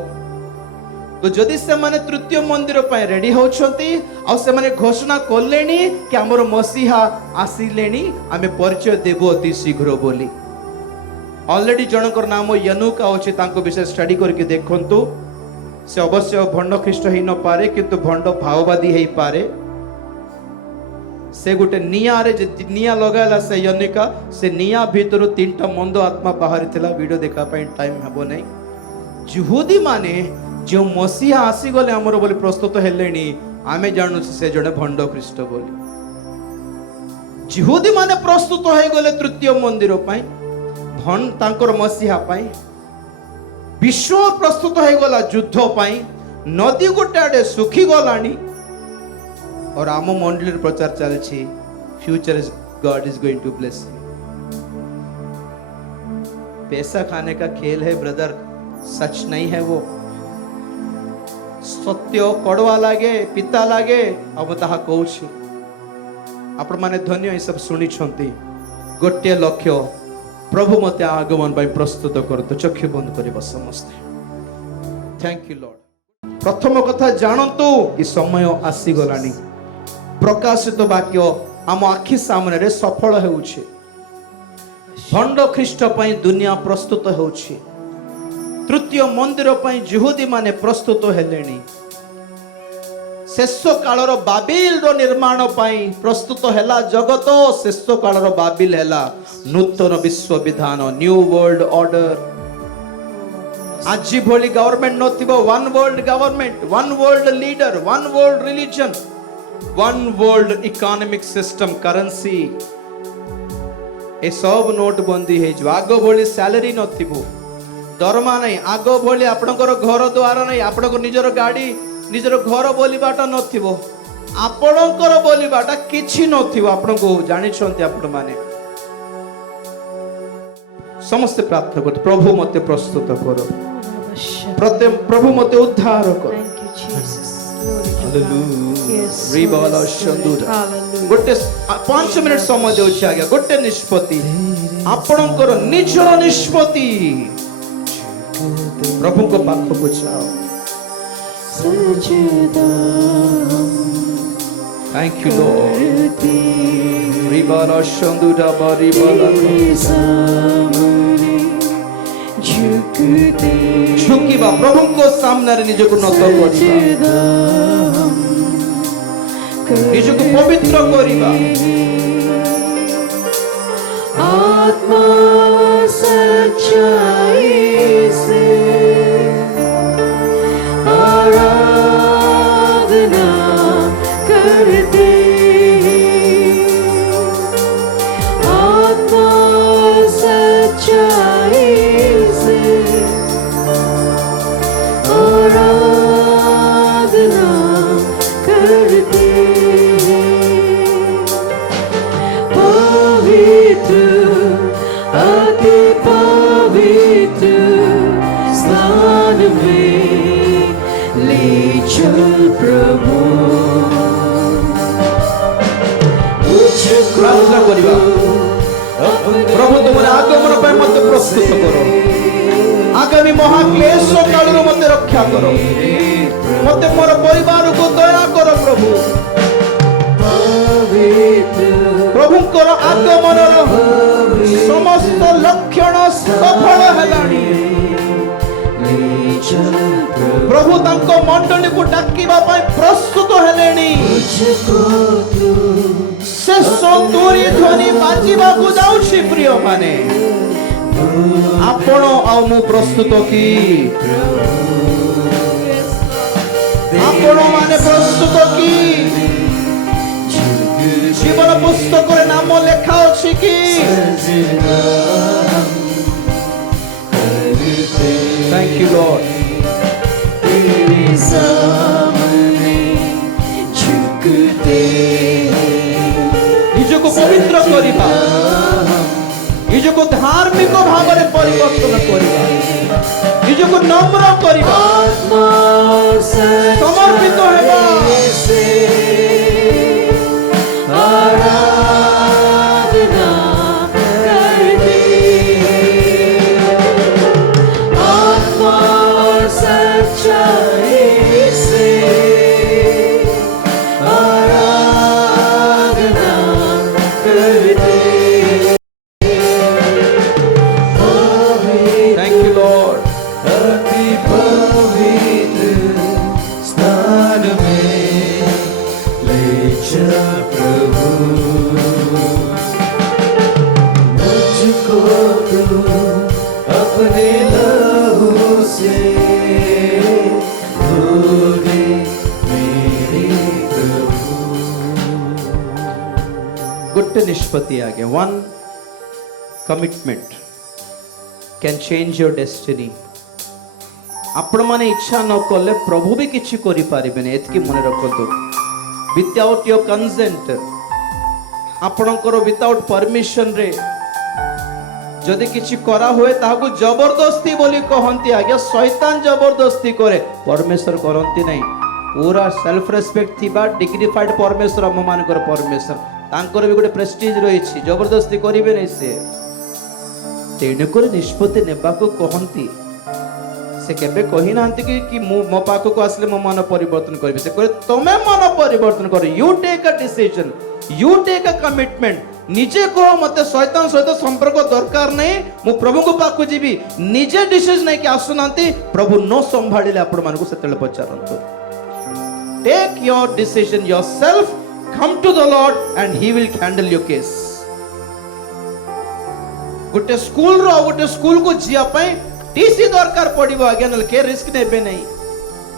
तो जदि से माने तृतीय मंदिर पाए रेडी होछंती आ से माने घोषणा करलेनी कि हमर मसीहा आसिलेनी आमे परिचय देबो अति शीघ्र बोली ऑलरेडी जनकर नाम यनुका अछि तांको विषय स्टडी करके देखंतु से अवश्य भंड ख्रीष्ट ही न पारे किंतु भंड भाववादी हेई पारे से गोटे निया रे निया लगाला से यनुका से निया भीतर 3टा मंद आत्मा बाहर थिला वीडियो देखा पई टाइम हबो नै यहूदी माने जो मसीहा आसी गले हमर बोली प्रस्तुत हेलेनी आमे जानू से जड़े भंड ख्रीष्ट बोली यहूदी माने प्रस्तुत हो गले तृतीय मंदिर पाई भन तांकर मसीहा पाई विश्व प्रस्तुत हो गला युद्ध पाई नदी गोटे आडे सुखी गलानी और आम मंडली प्रचार चलछि future is God is going to bless you पैसा खाने का खेल है ब्रदर सच नहीं है वो सत्य कड़वा लागे पिता लागे अब ताहा कहूछि आपण माने धन्य ये सब सुनी छंती गोटे लक्ष्य प्रभु मते आगमन भाई प्रस्तुत करतो चक्षु बंद करबो समस्त थैंक यू लॉर्ड प्रथम कथा जानंतु कि समय आसी गलानी प्रकाशित वाक्य आम आखि सामने रे सफल हेउछि भंड ख्रीष्ट पई दुनिया प्रस्तुत हेउछि तृतीय मंदिर पई यहूदी माने प्रस्तुत हेलेनी शेष कालर बाबिल रो निर्माण पई प्रस्तुत हैला जगत शेष कालर बाबिल हैला नूतन विश्व विधान न्यू वर्ल्ड ऑर्डर आज भोली गवर्नमेंट नथिबो one world government one world leader one world religion one world economic system currency ए सब नोट बंदी है जो आगो भोली सैलरी नथिबो दरमा नहीं आगो भोली आपणकर घर द्वार नहीं आपणकर निजर गाड़ी निजर घर बोलीबाटा नथिबो आपणकर बोलीबाटा किछि नथिबो आपण को जानि छंती आपण माने समस्त प्रार्थना कर प्रभु मते प्रस्तुत करो प्रभु मते उद्धार करो हालेलुया गोटे 5 मिनिट समय देउछि आज्ञा गोटे निष्पत्ति आपणकर निजर निष्पत्ति प्रभु को पाख को जाओ थैंक यू लॉर्ड रिबाला शंदुडा बारी बाला झुकिबा प्रभु को सामने रे निज को नत करिबा निज को पवित्र करिबा आत्मा सच्चाई से आराधना करते आत्मा सच्चाई से आराधना करते पवित्र अति पवित्र स्थान में ले चल प्रभु प्रार्थना करिबा प्रभु तुमरे आगमन पे मते प्रस्तुत करो आगामी महाक्लेश काल रो मते रक्षा करो मते मोर परिवार को दया करो प्रभु प्रभु को आगमन समस्त लक्षण सफल हेलानी प्रभु तांको मंडली को डाकिबा पई प्रस्तुत हेलेनी शेष दूरी ध्वनि बाजिबा को जाउछि प्रिय माने आपण ଆଉ ମୁଁ ପ୍ରସ୍ତୁତ କି ଆପଣ ମାନେ ପ୍ରସ୍ତୁତ କି ଜୀବନ ପୁସ୍ତକରେ ନାମ ଲେଖା ଅଛି କି Thank you Lord तेरे सामने झुकते ନିଜକୁ ପବିତ୍ର କରିବା ନିଜକୁ ଧାର୍ମିକ ଭାବରେ ପରିବର୍ତ୍ତନ କରିବା ନିଜକୁ ନମ୍ର କରିବା ସମର୍ପିତ ହେବା से आराधना करते आत्मा और सच्चाई से आराधना करते Thank you Lord अति पवित्र स्थान में ले चल प्रभु मुझको तू अपने लहू से धो दे मेरे प्रभु ଗୋଟେ ନିଷ୍ପତ୍ତି ଆଜ୍ଞା one commitment can change your destiny ଆପଣ ମାନେ ଇଚ୍ଛା ନ କଲେ ପ୍ରଭୁ ବି କିଛି କରିପାରିବେନି ଏତିକି ମନେ ରଖନ୍ତୁ without your consent ଆପଣଙ୍କର without permission ରେ ଯଦି କିଛି କରା ହୁଏ ତାହାକୁ ଜବରଦସ୍ତି ବୋଲି କହନ୍ତି ଆଜ୍ଞା ଶୈତାନ ଜବରଦସ୍ତି କରେ ପରମେଶ୍ୱର କରନ୍ତି ନାହିଁ ପୁରା ସେଲ୍ଫ ରେସ୍ପେକ୍ଟ ଥିବା ଡିଗ୍ନିଫାଇଡ୍ ପରମେଶ୍ୱର ଆମ ମାନଙ୍କର ପରମେଶ୍ୱର ତାଙ୍କର ବି ଗୋଟେ ପ୍ରେଷ୍ଟିଜ୍ ରହିଛି ଜବରଦସ୍ତି କରିବେ ନାହିଁ ସେ ତେଣୁକରି ନିଷ୍ପତ୍ତି ନେବାକୁ କହନ୍ତି ସେ କେବେ କହିନାହାନ୍ତି କି ମୁଁ ମୋ ପାଖକୁ ଆସିଲେ ମୋ ମନ ପରିବର୍ତ୍ତନ କରିବି ସେ କହେ ତମେ ମନ ପରିବର୍ତ୍ତନ କର ୟୁ ଟେକ୍ ଅ ଡିସିଜନ୍ ୟୁ ଟେକ୍ ଅ କମିଟମେଣ୍ଟ ନିଜେ କହ ମତେ ଶୈତାନ ସହିତ ସମ୍ପର୍କ ଦରକାର ନାହିଁ ମୁଁ ପ୍ରଭୁଙ୍କ ପାଖକୁ ଯିବି ନିଜେ ଡିସିଜନ୍ ନେଇକି ଆସୁନାହାନ୍ତି ପ୍ରଭୁ ନ ସମ୍ଭାଳିଲେ ଆପଣମାନଙ୍କୁ ସେତେବେଳେ ପଚାରନ୍ତୁ take your decision yourself come to the Lord and he will handle your case गोटे स्कूल रो गोटे स्कूल को जिया पई टीसी दरकार पड़िबो आगे नल के रिस्क नेबे नहीं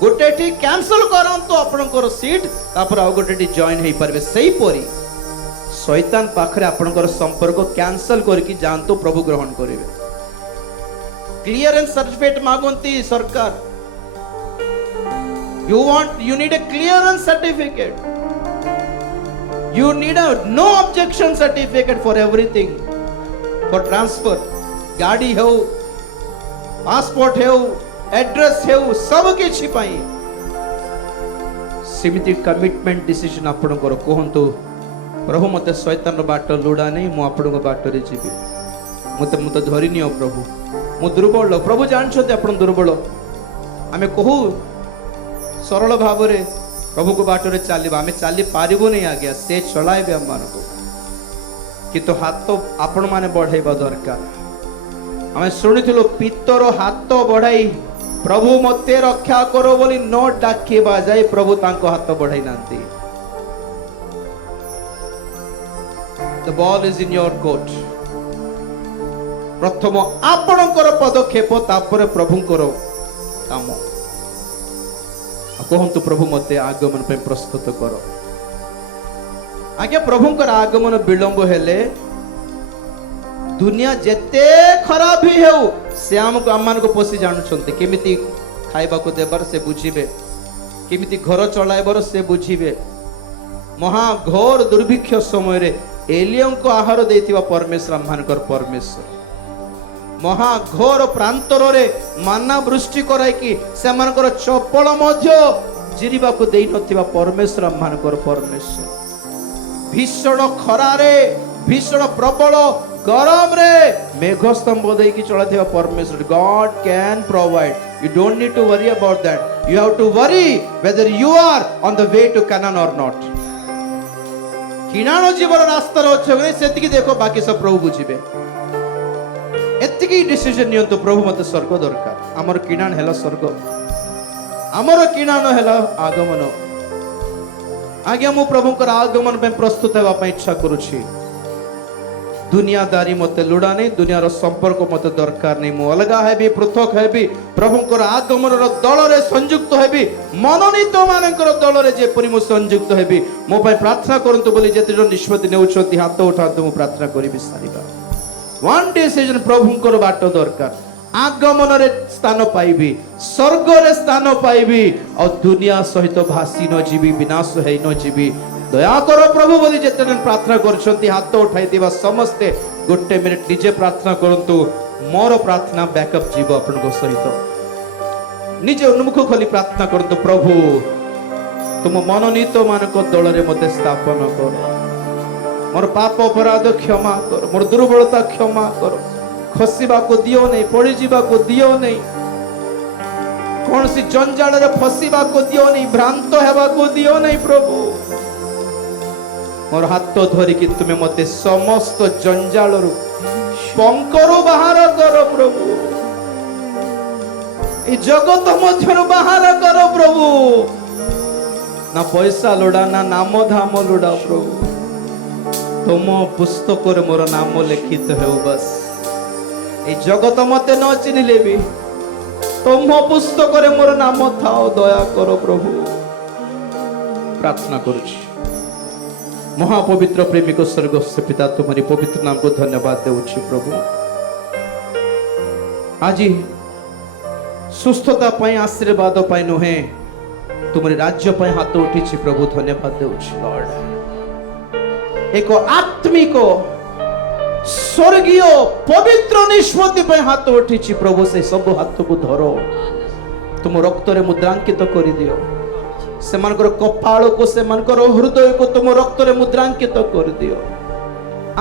गोटे टी कैंसिल करंतु आपनकर सीट तापर आ गोटे टी जॉइन हेई परबे सही परी शैतान पाखरे आपनकर संपर्क कैंसिल करके जानतो प्रभु ग्रहण करिवे क्लियरेंस सर्टिफिकेट मागंती सरकार you need a clearance certificate you need a no objection certificate for everything for transfer गाड़ी हो पासपोर्ट हो एड्रेस हो सब किछि पाई सिमिति कमिटमेंट डिसीजन आपण कर कहंतु प्रभु मते शैतान रो बाट लुडा नहीं मु आपण को बाट रे जीवी मते धरि नियो प्रभु मु दुर्बल प्रभु जानछते आपण दुर्बल आमे कहू सरल भाव रे प्रभु को बाट रे चलिबा आमे चली पारिबो नहीं आज्ञा से चलाइबे हम मान को किंतु हाथ तो आपण माने बढ़ाइबा दरकार आमे सुनिथिलो पितर हाथ बढ़ाई प्रभु मते रक्षा करो बोली न डाकिबा जाय प्रभु तांको हाथ बढ़ाई नांती The ball is in your court प्रथम आपणकर पदक्षेप तापर प्रभुंकर काम कहतु प्रभु मते आगमन पे प्रस्तुत करो आज्ञा प्रभुंकर आगमन विलंब हेले दुनिया जेते खराब ही हेउ से हमको आमान को पोसी जानछन्ते केमिति खाइबा को देबार से बुझिबे केमिति घर चलाइबार से बुझिबे महा घोर दुर्भिक्ष समय रे एलियन को आहार देथिबा परमेश्वर आमानकर परमेश्वर महा घोर प्रांतर रे माना वृष्टि कराई कि सेमानकर चपल मध्य जिरिबा को देई नथिबा परमेश्वर आमानकर परमेश्वर भीषण खरा रे भीषण प्रबल गरम रे मेघ स्तंभ देई कि चलाथिबा परमेश्वर God can provide you don't need to worry about that you have to worry whether you are on the way to Canaan or not किनानो जीवन रास्ता रो छगे सेतिकी देखो बाकी सब प्रभु बुझिबे एतिकी डिसीजन नियंतो प्रभु मते स्वर्ग दरकार हमर किनान हेला स्वर्ग हमर किनान हेला आगमन आज्ञा मु प्रभुंकर आगमन पे प्रस्तुत हेबा पे इच्छा करूछि दुनियादारी मते लुड़ा नहीं, दुनियार संपर्क मते दरकार नहीं। मु अलगा हेबी, पृथक हेबी, प्रभुंकर आगमन दल रे संयुक्त हेबी, मनोनीत मानकर दल रे जेपरि मु संयुक्त हेबी। मो पय प्रार्थना करंतु बोली जेते जन निष्पत्ति नेउछथि हाथ उठांतु, मु प्रार्थना करिबि सारिबा। वन डिसीजन प्रभुंकर बाट दरकार। आगमन रे स्थान पाइबी, स्वर्ग रे स्थान पाइबी, और दुनिया सहित भासी न जीवी, विनाश है न जीवी। दया करो प्रभु बोली जेते जन प्रार्थना करछंती हाथ उठाई दिबा समस्ते गोटे मिनिट निजे प्रार्थना करंतु। मोर प्रार्थना बैकअप जीव आपनको सहित निजे उन्मुख खोली प्रार्थना करंतु। प्रभु तुम मनोनीत मानक दल रे मते स्थापन कर, मोर पाप अपराध क्षमा कर, मोर दुर्बलता क्षमा कर, खसिबा को दियो नहीं, पड़ी जीवा को दियो नहीं, कौन सी जंजाल रे फसिबा को दियो नहीं, भ्रांत हेबा को दियो नहीं। प्रभु मोर हाथ धरी कि तुम्हें मते समस्त जंजाल रु पंकरु बाहर कर प्रभु, ई जगत मध्यरु बाहर कर प्रभु। ना पैसा लोड़ा, ना नाम धाम लोड़ा प्रभु, तुम पुस्तक रे मोर नाम लिखित हो बस। ए जगत मते न चिनिले भी तुम पुस्तक रे मोर नाम थाओ, दया करो प्रभु। प्रार्थना करूछी महापवित्र प्रेमिक स्वर्गस्थ पिता, तुम्हारी पवित्र नाम को धन्यवाद देउछि प्रभु। आज सुस्थता पाई, आशीर्वाद पाई नुहे, तुम्हारे राज्य पाई हाथ उठी प्रभु, धन्यवाद देउछि लॉर्ड। एक आत्मिक स्वर्गीय पवित्र निष्पत्ति पे हाथ उठी प्रभु, से सब हाथ को धरो, तुम रक्त रे मुद्रांकित कर दियो, से मानकर कपाल को, से मानकर हृदय को तुम रक्त रे मुद्रांकित कर दियो।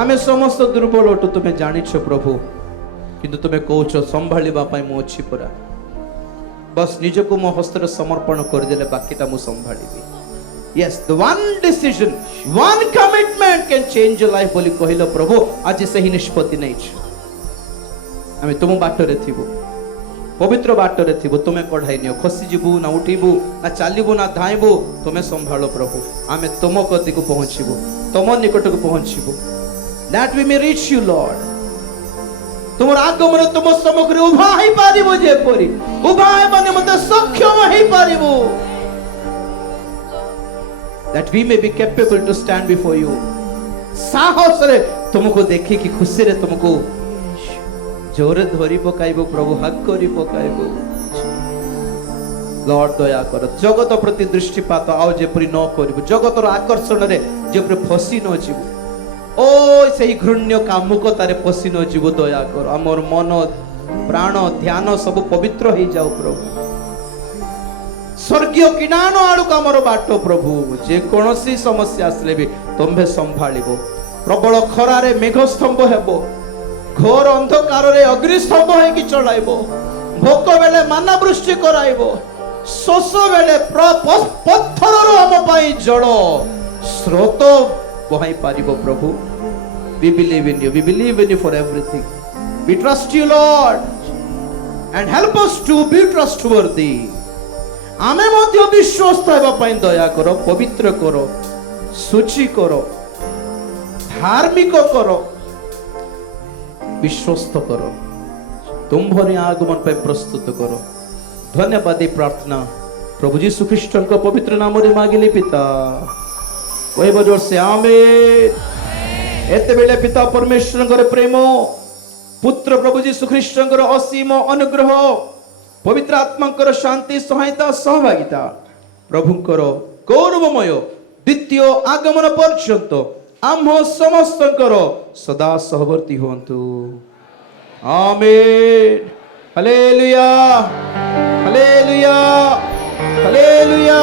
आमे समस्त दुर्बल अटु तुम्हें जानिछ प्रभु, किंतु तुम्हें कहछ संभाळिबा पई मु अछि पुरा। बस निजको मो हस्तर समर्पण कर देले, बाकीटा मु संभाळिबी। Yes, the one decision, one commitment can change your life बोली कहिलो प्रभु। आज से ही निष्पत्ति नहीं आमे तुम बाटरे थिबो, पवित्र बाटरे थिबो, तुमे कढ़ाई नियो, खसी जीवु ना उठीबु ना चालिबु ना धाइबु, तुमे संभालो प्रभु। आमे तुम कति को पहुंचीबु, तुम निकट को पहुंचीबु, that we may reach you Lord। तुम आगमन तुम सम्मुख रे उभा हेई पारिबो, जेपरि उभा हे माने मते सक्षम हेई पारिबो, that we may be capable to stand before you। साहस रे तुमको देखि कि खुशी रे तुमको जोरे धरी पकाइबो प्रभु, हक करी पकाइबो लॉर्ड। दया कर, जगत प्रति दृष्टिपात आओ जेपरि न करिबो, जगतर आकर्षण रे जेपरि फसी न जीवो, ओ सेही घृण्य कामुकता रे फसी न जीवो। दया कर, हमर मन प्राण ध्यान सब पवित्र हो जाओ प्रभु। स्वर्गीय किनान आड़ू आमर बाट प्रभु, जे कोनोसी समस्या आसले भी तुम्हें संभाळिबो। प्रबल खरारे मेघस्तंभ हेबो, घोर अंधकार रे अग्निस्तंभ हेकी चलाइबो, भोक बेले माना वृष्टि कराइबो, शोष बेले पत्थर रो हम पाई जल स्रोत बहाई पारिबो प्रभु। We believe in you, we believe in you for everything, we trust you Lord and help us to be trustworthy। आमे मध्य विश्वस्त हेबा पई दया करो, पवित्र करो, सूची करो, धार्मिक करो, विश्वस्त करो, तुम भरी आगमन पे प्रस्तुत करो। धन्यवाद प्रार्थना प्रभु यीशु ख्रीष्ट को पवित्र नाम रे मागिली पिता, कहबो जोर से आमेन। एते बेले पिता परमेश्वर करे प्रेम, पुत्र प्रभु यीशु ख्रीष्ट को असीम अनुग्रह, पवित्र आत्मा शांति सहायता सहभागिता, प्रभुंकर गौरवमय द्वितीय आगमन पर्यंत आम समस्त सदा सहवर्ती हुंतु। आमेन। Hallelujah, hallelujah, hallelujah.